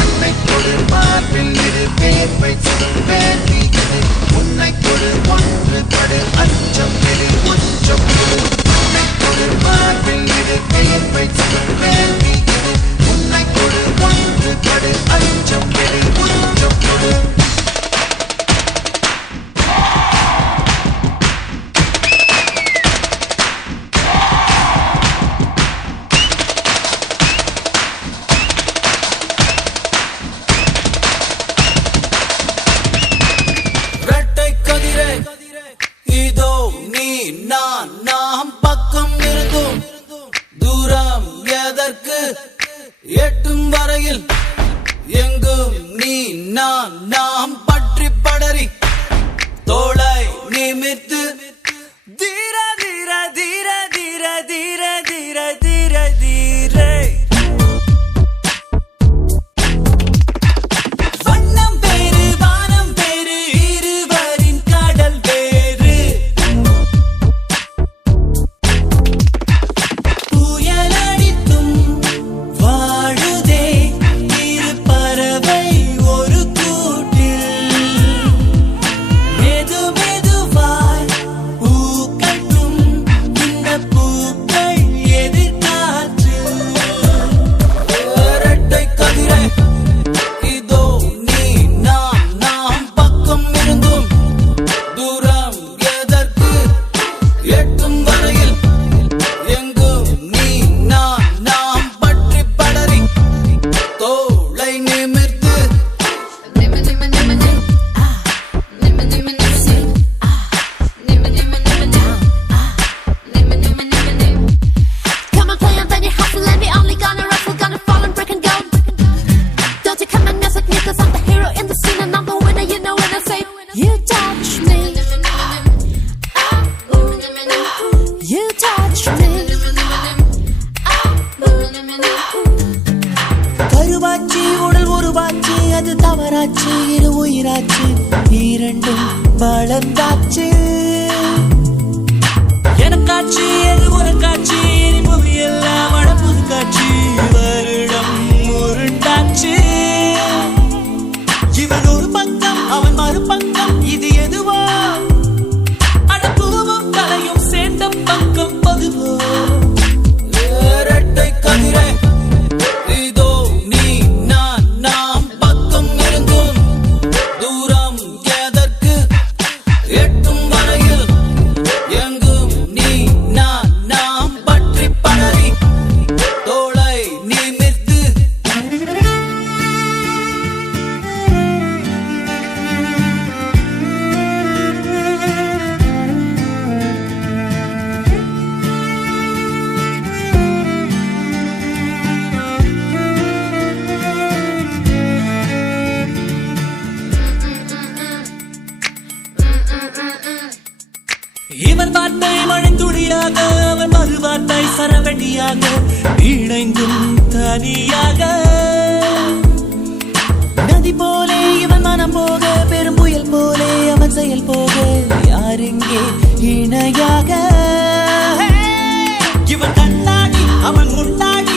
உன்னை கொடு மார்பில் இரு பேர்வை வேண்டி, உன்னை கொடு ஒன்று படு அச்சம் இரு உச்சம். உன்னை கொடு மார்பில் இரு பேர்வை வேண்டி, உன்னை கொடு ஒன்று படு அச்சம் இரு உச்சம் கொடு. ரெட்டை கதிரே இதோ நீ நான் நாம் பக்கம் இருக்கும் தூரம் எதற்கு எட்டும் வரையில் எங்கும் நீ நான் நாம் பற்றி படரி தோளை நிமிர்த்து தீர தீர தீர தீர தீர தீர தீர தீரே. வண்ணம் வேறு வானம் வேறு இருவரின் கடல் வேறு, புயலடித்தும் வாழுதே இரு பறவை ஒரு கூட்டில். மெது மெதுவாய் பூக்கட்டும் இந்த பூக்கள் எதிர்காற்று. இரட்டை கதிரே இதோ நீ நான் நாம் பக்கம் இருந்தும் தூரம் எதற்கு எட்டும் வரையில் எங்கும் நீ நான் நாம் பற்றி படரி தோளை நிமிர்த்து. Come on, play on, then you hustle and we only gonna wrestle, gonna fall and break and go. Don't you come and mess with me, 'cause I'm the hero in the scene and I'm the winner, you know when I say you touch me. You touch me. கருவாச்சி உடல் உருவாச்சி அது தவறாச்சு இரு உயிராச்சு இரண்டும் வளர்ந்தாச்சு. எனக்காட்சி எது உனக்காட்சி இனி புவி எல்லாம் வட புது காட்சி வருடம் உருண்டாச்சு. இவன் ஒரு பக்கம் அவன் மறுபக்கம் இது எதுவோ அடப்பூவும் தலையும் சேர்ந்த பக்கம் பொதுவோ. இரட்டை கதிரே இதோ நீ நான் நாம் பக்கம் இருந்தும் தூரம் எதற்கு எட்டும் வரையில் எங்கும் நீ நான் நாம் பற்றி படரி தோளை நிமிர்த்து. இவன் வார்த்தை மழைத்துளியாக அவன் மறுவார்த்தை சரவெடியாக இணைந்தும் தனியாக. நதி போலே இவன் மனம் போக பெரும் புயல் போலே அவன் செயல் போக யாரெங்கே இணையாக. இவன் கண்ணாடி அவன் முன்னாடி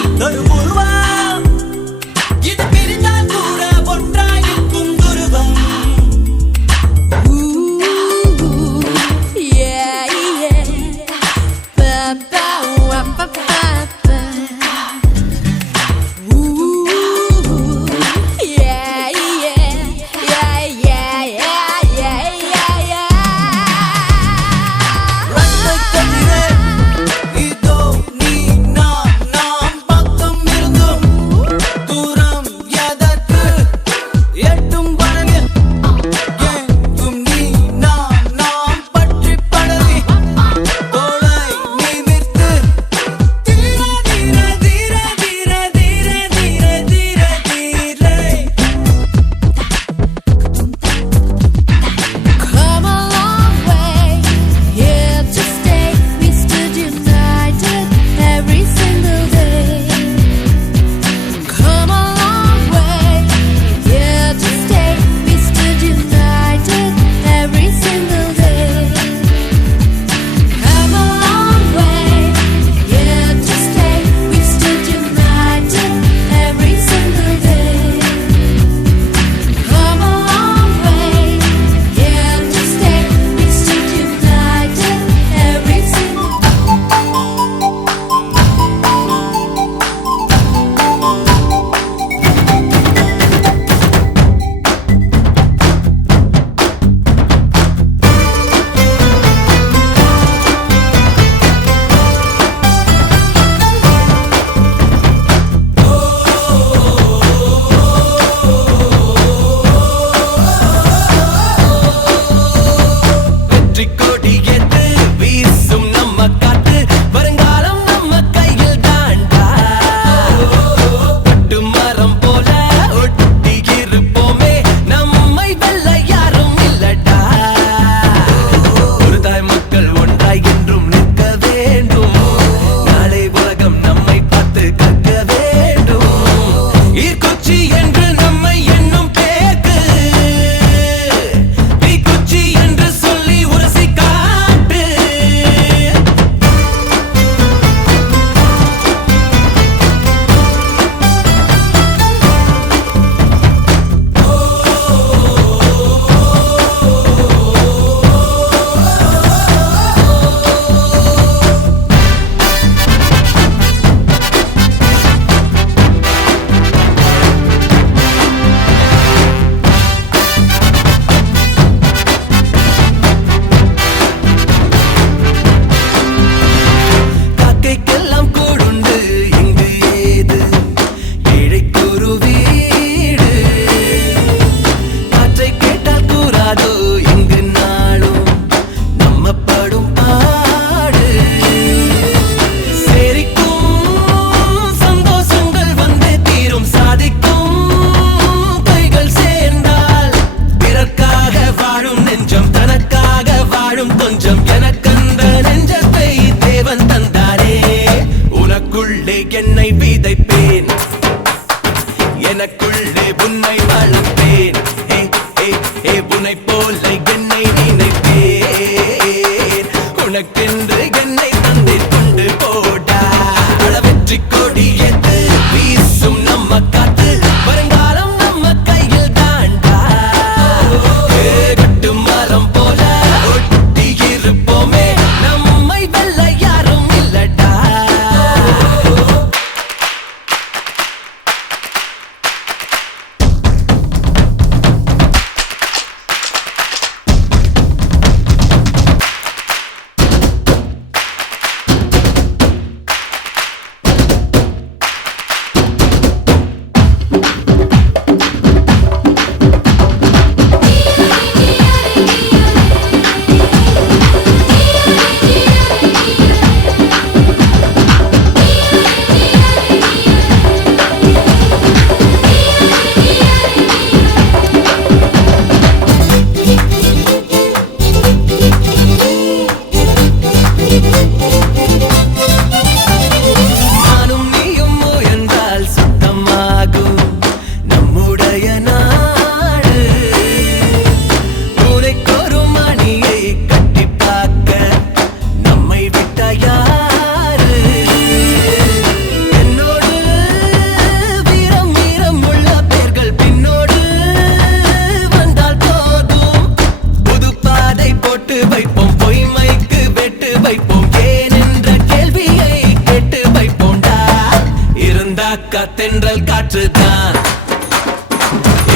தென்றல் காற்றுதான்,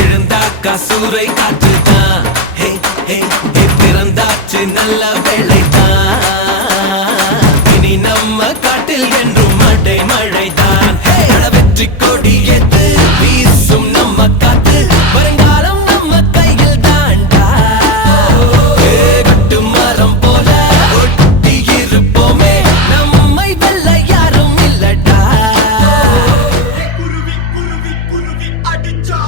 எழுந்தாக்கா சூறை காற்றுதான். ஹே ஹே ஹே பிறந்தாச்சு நல்ல வேளைதான், இனி நம்ம காட்டில் என்றும் மடை மழைதான். ஹே வெற்றி கொடி ஏத்து வீசும் நம்ம காத்து, வருங்காலம் நம்ம கையில் தாண்டா. கட்டு மரம் போல ஒட்டி இருப்போமே, நம்மை வெல்ல யாரும் இல்லடா. குருவி குருவி குருவி அடிச்சா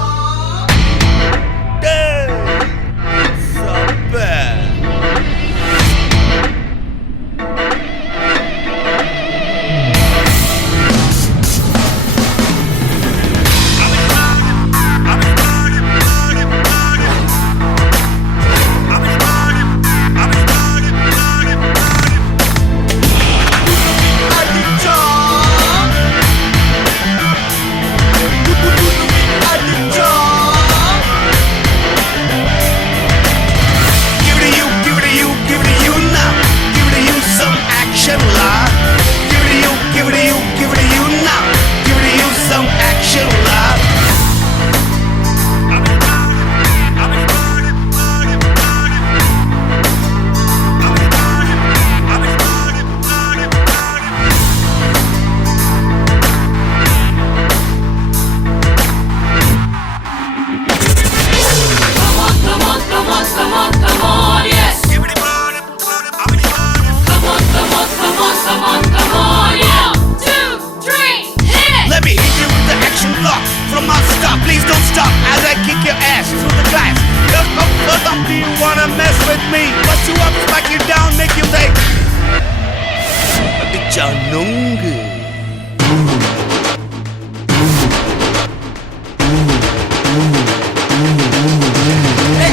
நொங்கு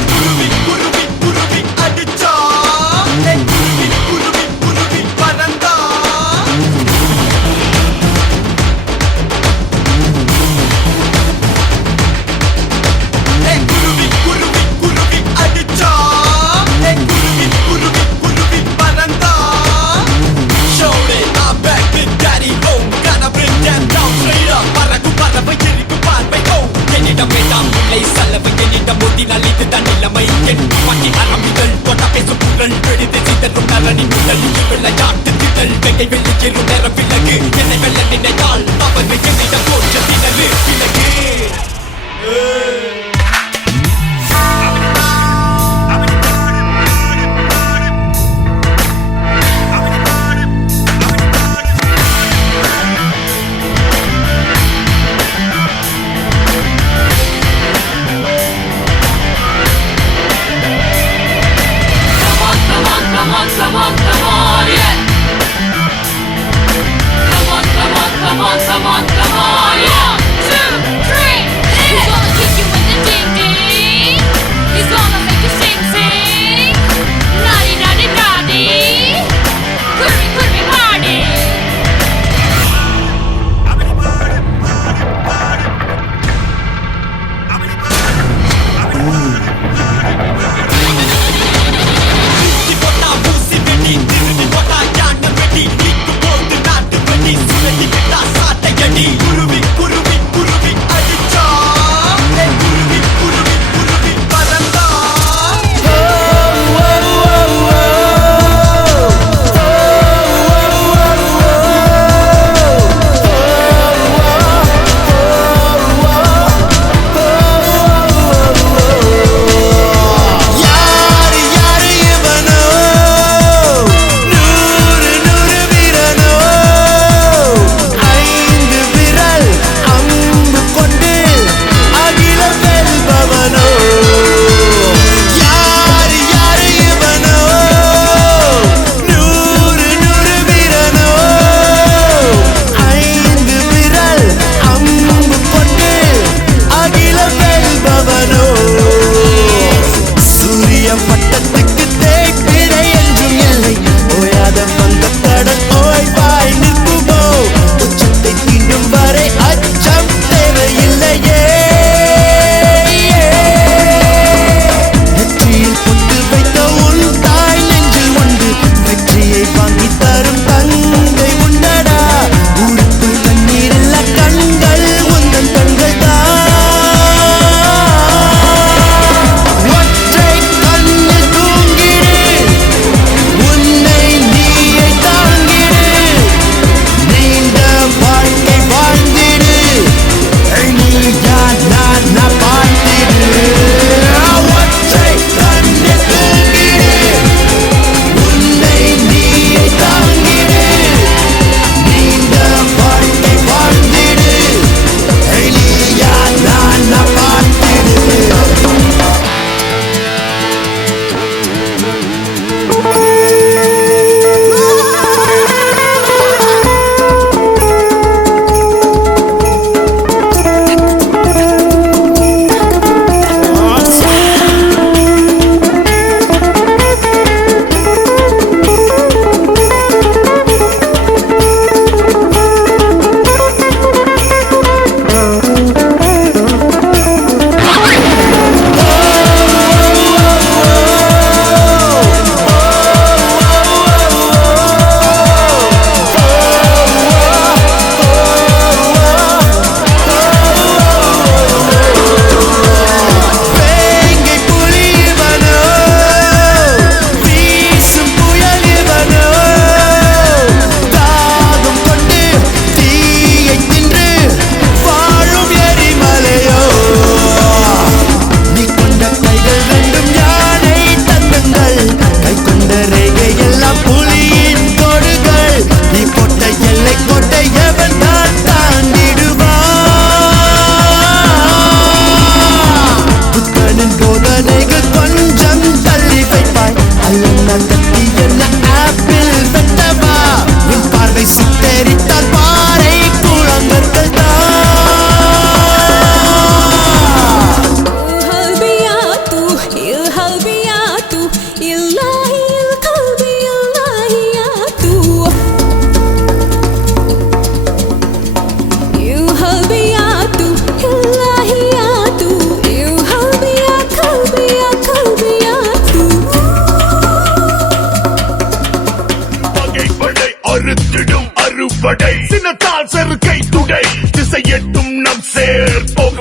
குருவி குருவி குருவி அடிச்சா, குருவி குருவி குருவி பறந்தா. குருவி குருவி குருவி அடிச்சா, குருவி குருவி குருவி பறந்தா. Showed it, I'm back, Big Daddy, oh, gotta bring them down straight up. பறக்கும் பறவை எரிக்கும் பார்வை, oh, என்னிடம் வேண்டாம் இல்லை செலவு, என்னிடம் மோதினால் இதுதான் நிலைமை. என் பாட்டி அரம்பிகள் தொட்ட பேசும் குரல் வெடித்து சிதறும் நரணி முதல் விளையாட்டு திடல் வெகை வெளியேறும் நேர விலகு. என்னை வெல்ல நினைத்தால் அவர்கள் என்னிடம் தோற்ற திணறு விலகு. Come on, come on, come on, come on.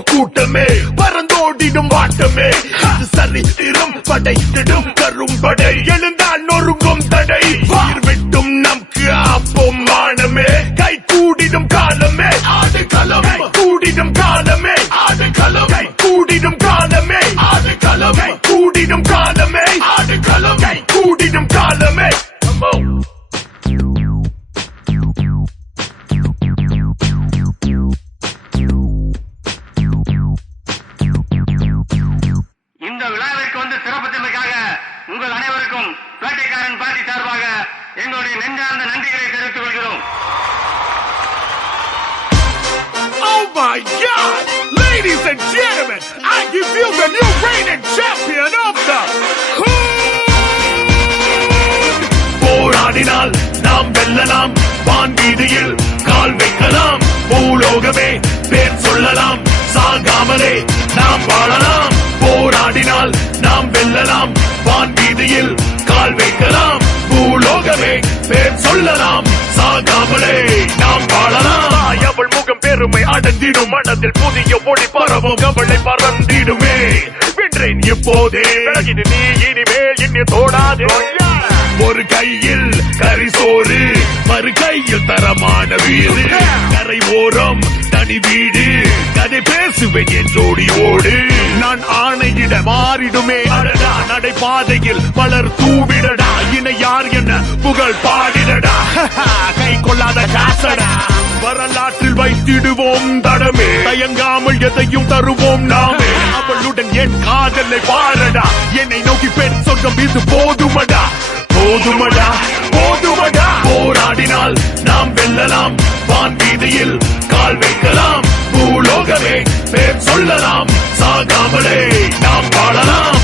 கூட்டமே பறந்தோடிடும் வாட்டமே சரித்திரம் படைத்திடும் கரும்படை எழுந்தால் நொறுங்கும் தடை வார் விட்டும் நமக்கு ஆப்போம் மானமே கை கூடிடும் காலமே ஆடு களம் கூடிடும் காலமே ஆடு களம் கூடிடும் காலமே ஆடு களம் கூடிடும் காலமே ஆடு களம் கூடிடும் காலமே. இந்த விழாவிற்கு வந்து சிறப்பித்தமைக்காக உங்கள் அனைவருக்கும் பேட்டைக்காரன் பாட்டி சார்பாக எங்களுடைய நெஞ்சார்ந்த நன்றிகளை தெரிவித்துக் கொள்கிறோம். Oh my God! Ladies and gentlemen, I give you the new reigning champion of the போராடினால் நாம் வெல்லலாம் வான் வீதியில் கால் வைக்கலாம் பூலோகமே பேர் சொல்லலாம் சாகாமலே நாம் வாழலாம் போராடினால் நாம் வெல்லலாம் வான் வீதியில் கால் வைக்கலாம் பூலோகமே பேர் சொல்லலாம் சாகாமலே நாம் வாழலாம். அவள் முகம் பெருமை அடைந்திடும் மனதில் புதிய ஒளி பரவும் கவலை பறந்திடுமே வென்றேன் இப்போதே இது நீ இனிமேல் இன்னி தோடாதே. ஒரு கையில் கரிசோறு மறு கையில் தரமான வீடு கரை ஓரம் தனி வீடு கதை பேசுவேன் என் ஜோடியோடு நான் ஆணையிட மாறிடுமே அடடா நடைபாதையில் பலர் தூவிடடா இன யார் என்ன புகழ் பாடிடடா கை கொள்ளாத காசடா வரலாற்றில் வைத்திடுவோம் தடமே தயங்காமல் எதையும் தருவோம் நாமே அவளுடன் என் காதலை பாரடா என்னை நோக்கி பெண் சொர்க்கம் இது போதுமடா போதுமடா போதுமடா போராடினால் நாம் வெல்லலாம் வான் வீதியில் கால் வைக்கலாம் பூலோகமே பேர் சொல்லலாம் சாகாமலே நாம் வாழலாம்.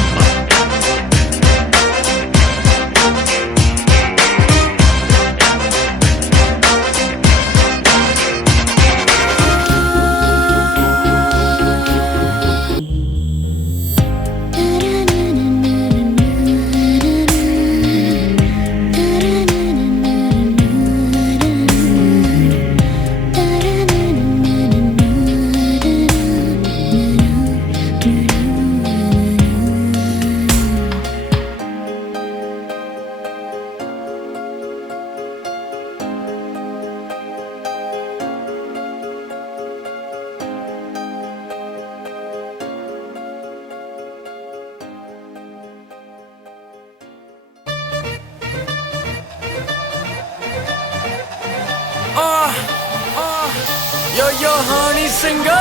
Yo, yo, honey singer.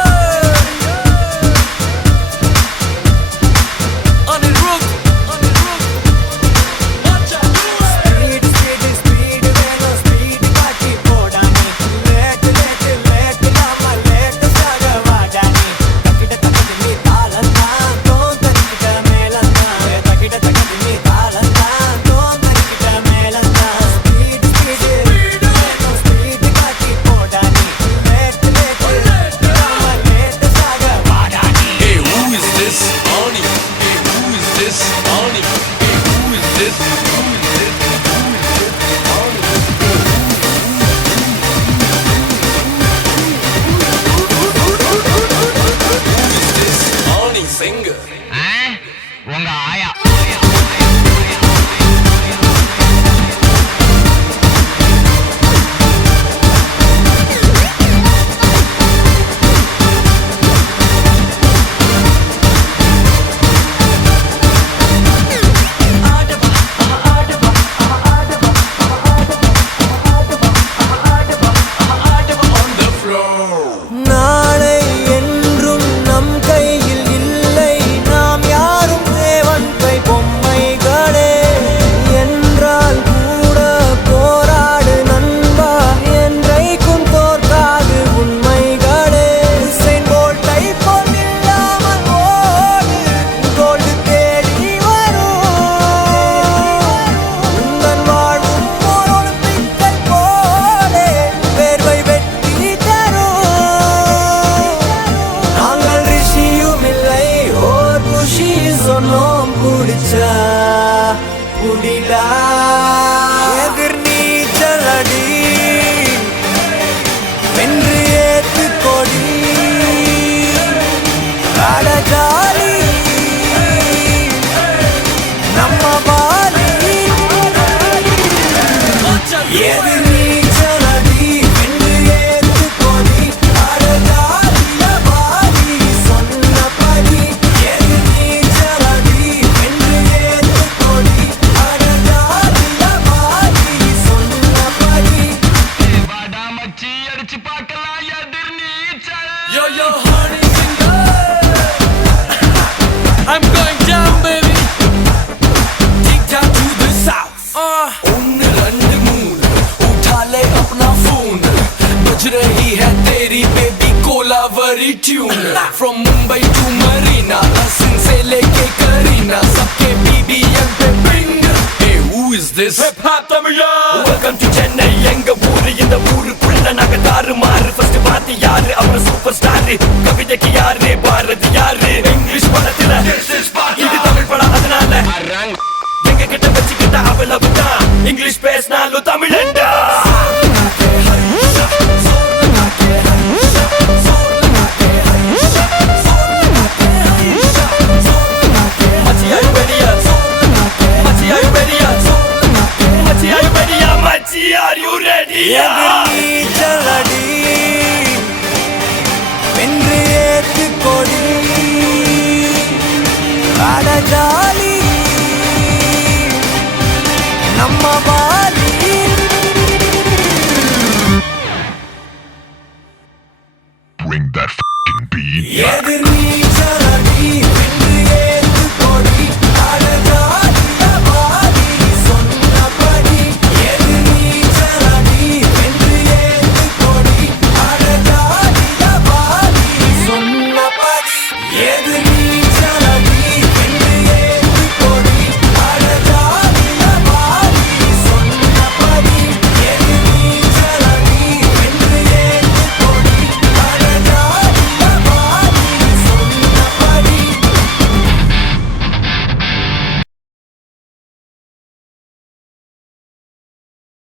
I'm going down, baby. Kick down to the south. One, two, moon. उठा ले अपना फोन. बज रही है तेरी baby Kolaveri tune. From Mumbai to Marina, Asin से लेके करीना, सबके BBM पे bring. Hey, who is this? Hip hop Tamila. Welcome to Chennai, எங்க ஊரு இந்த ஊருக்குள்ள நாங்க தாறுமாறு. First பாத்தி யாரு அவர் சூப்பர் ஸ்டார். கவிதைக்கு யாரு பாரதி யாரு. இங்கிலீஷ் படத்துல இது தமிழ் படம் அதனால எங்க கிட்ட வச்சுக்கிட்ட அவ்வளவுதான். இங்கிலீஷ் பேசினாலும் தமிழண்டா. Are you ready? நீச்சலடி வென்று ஏத்து கொடி அடஜாலி நம்ம poly Bring that f***ing beat. எதிர்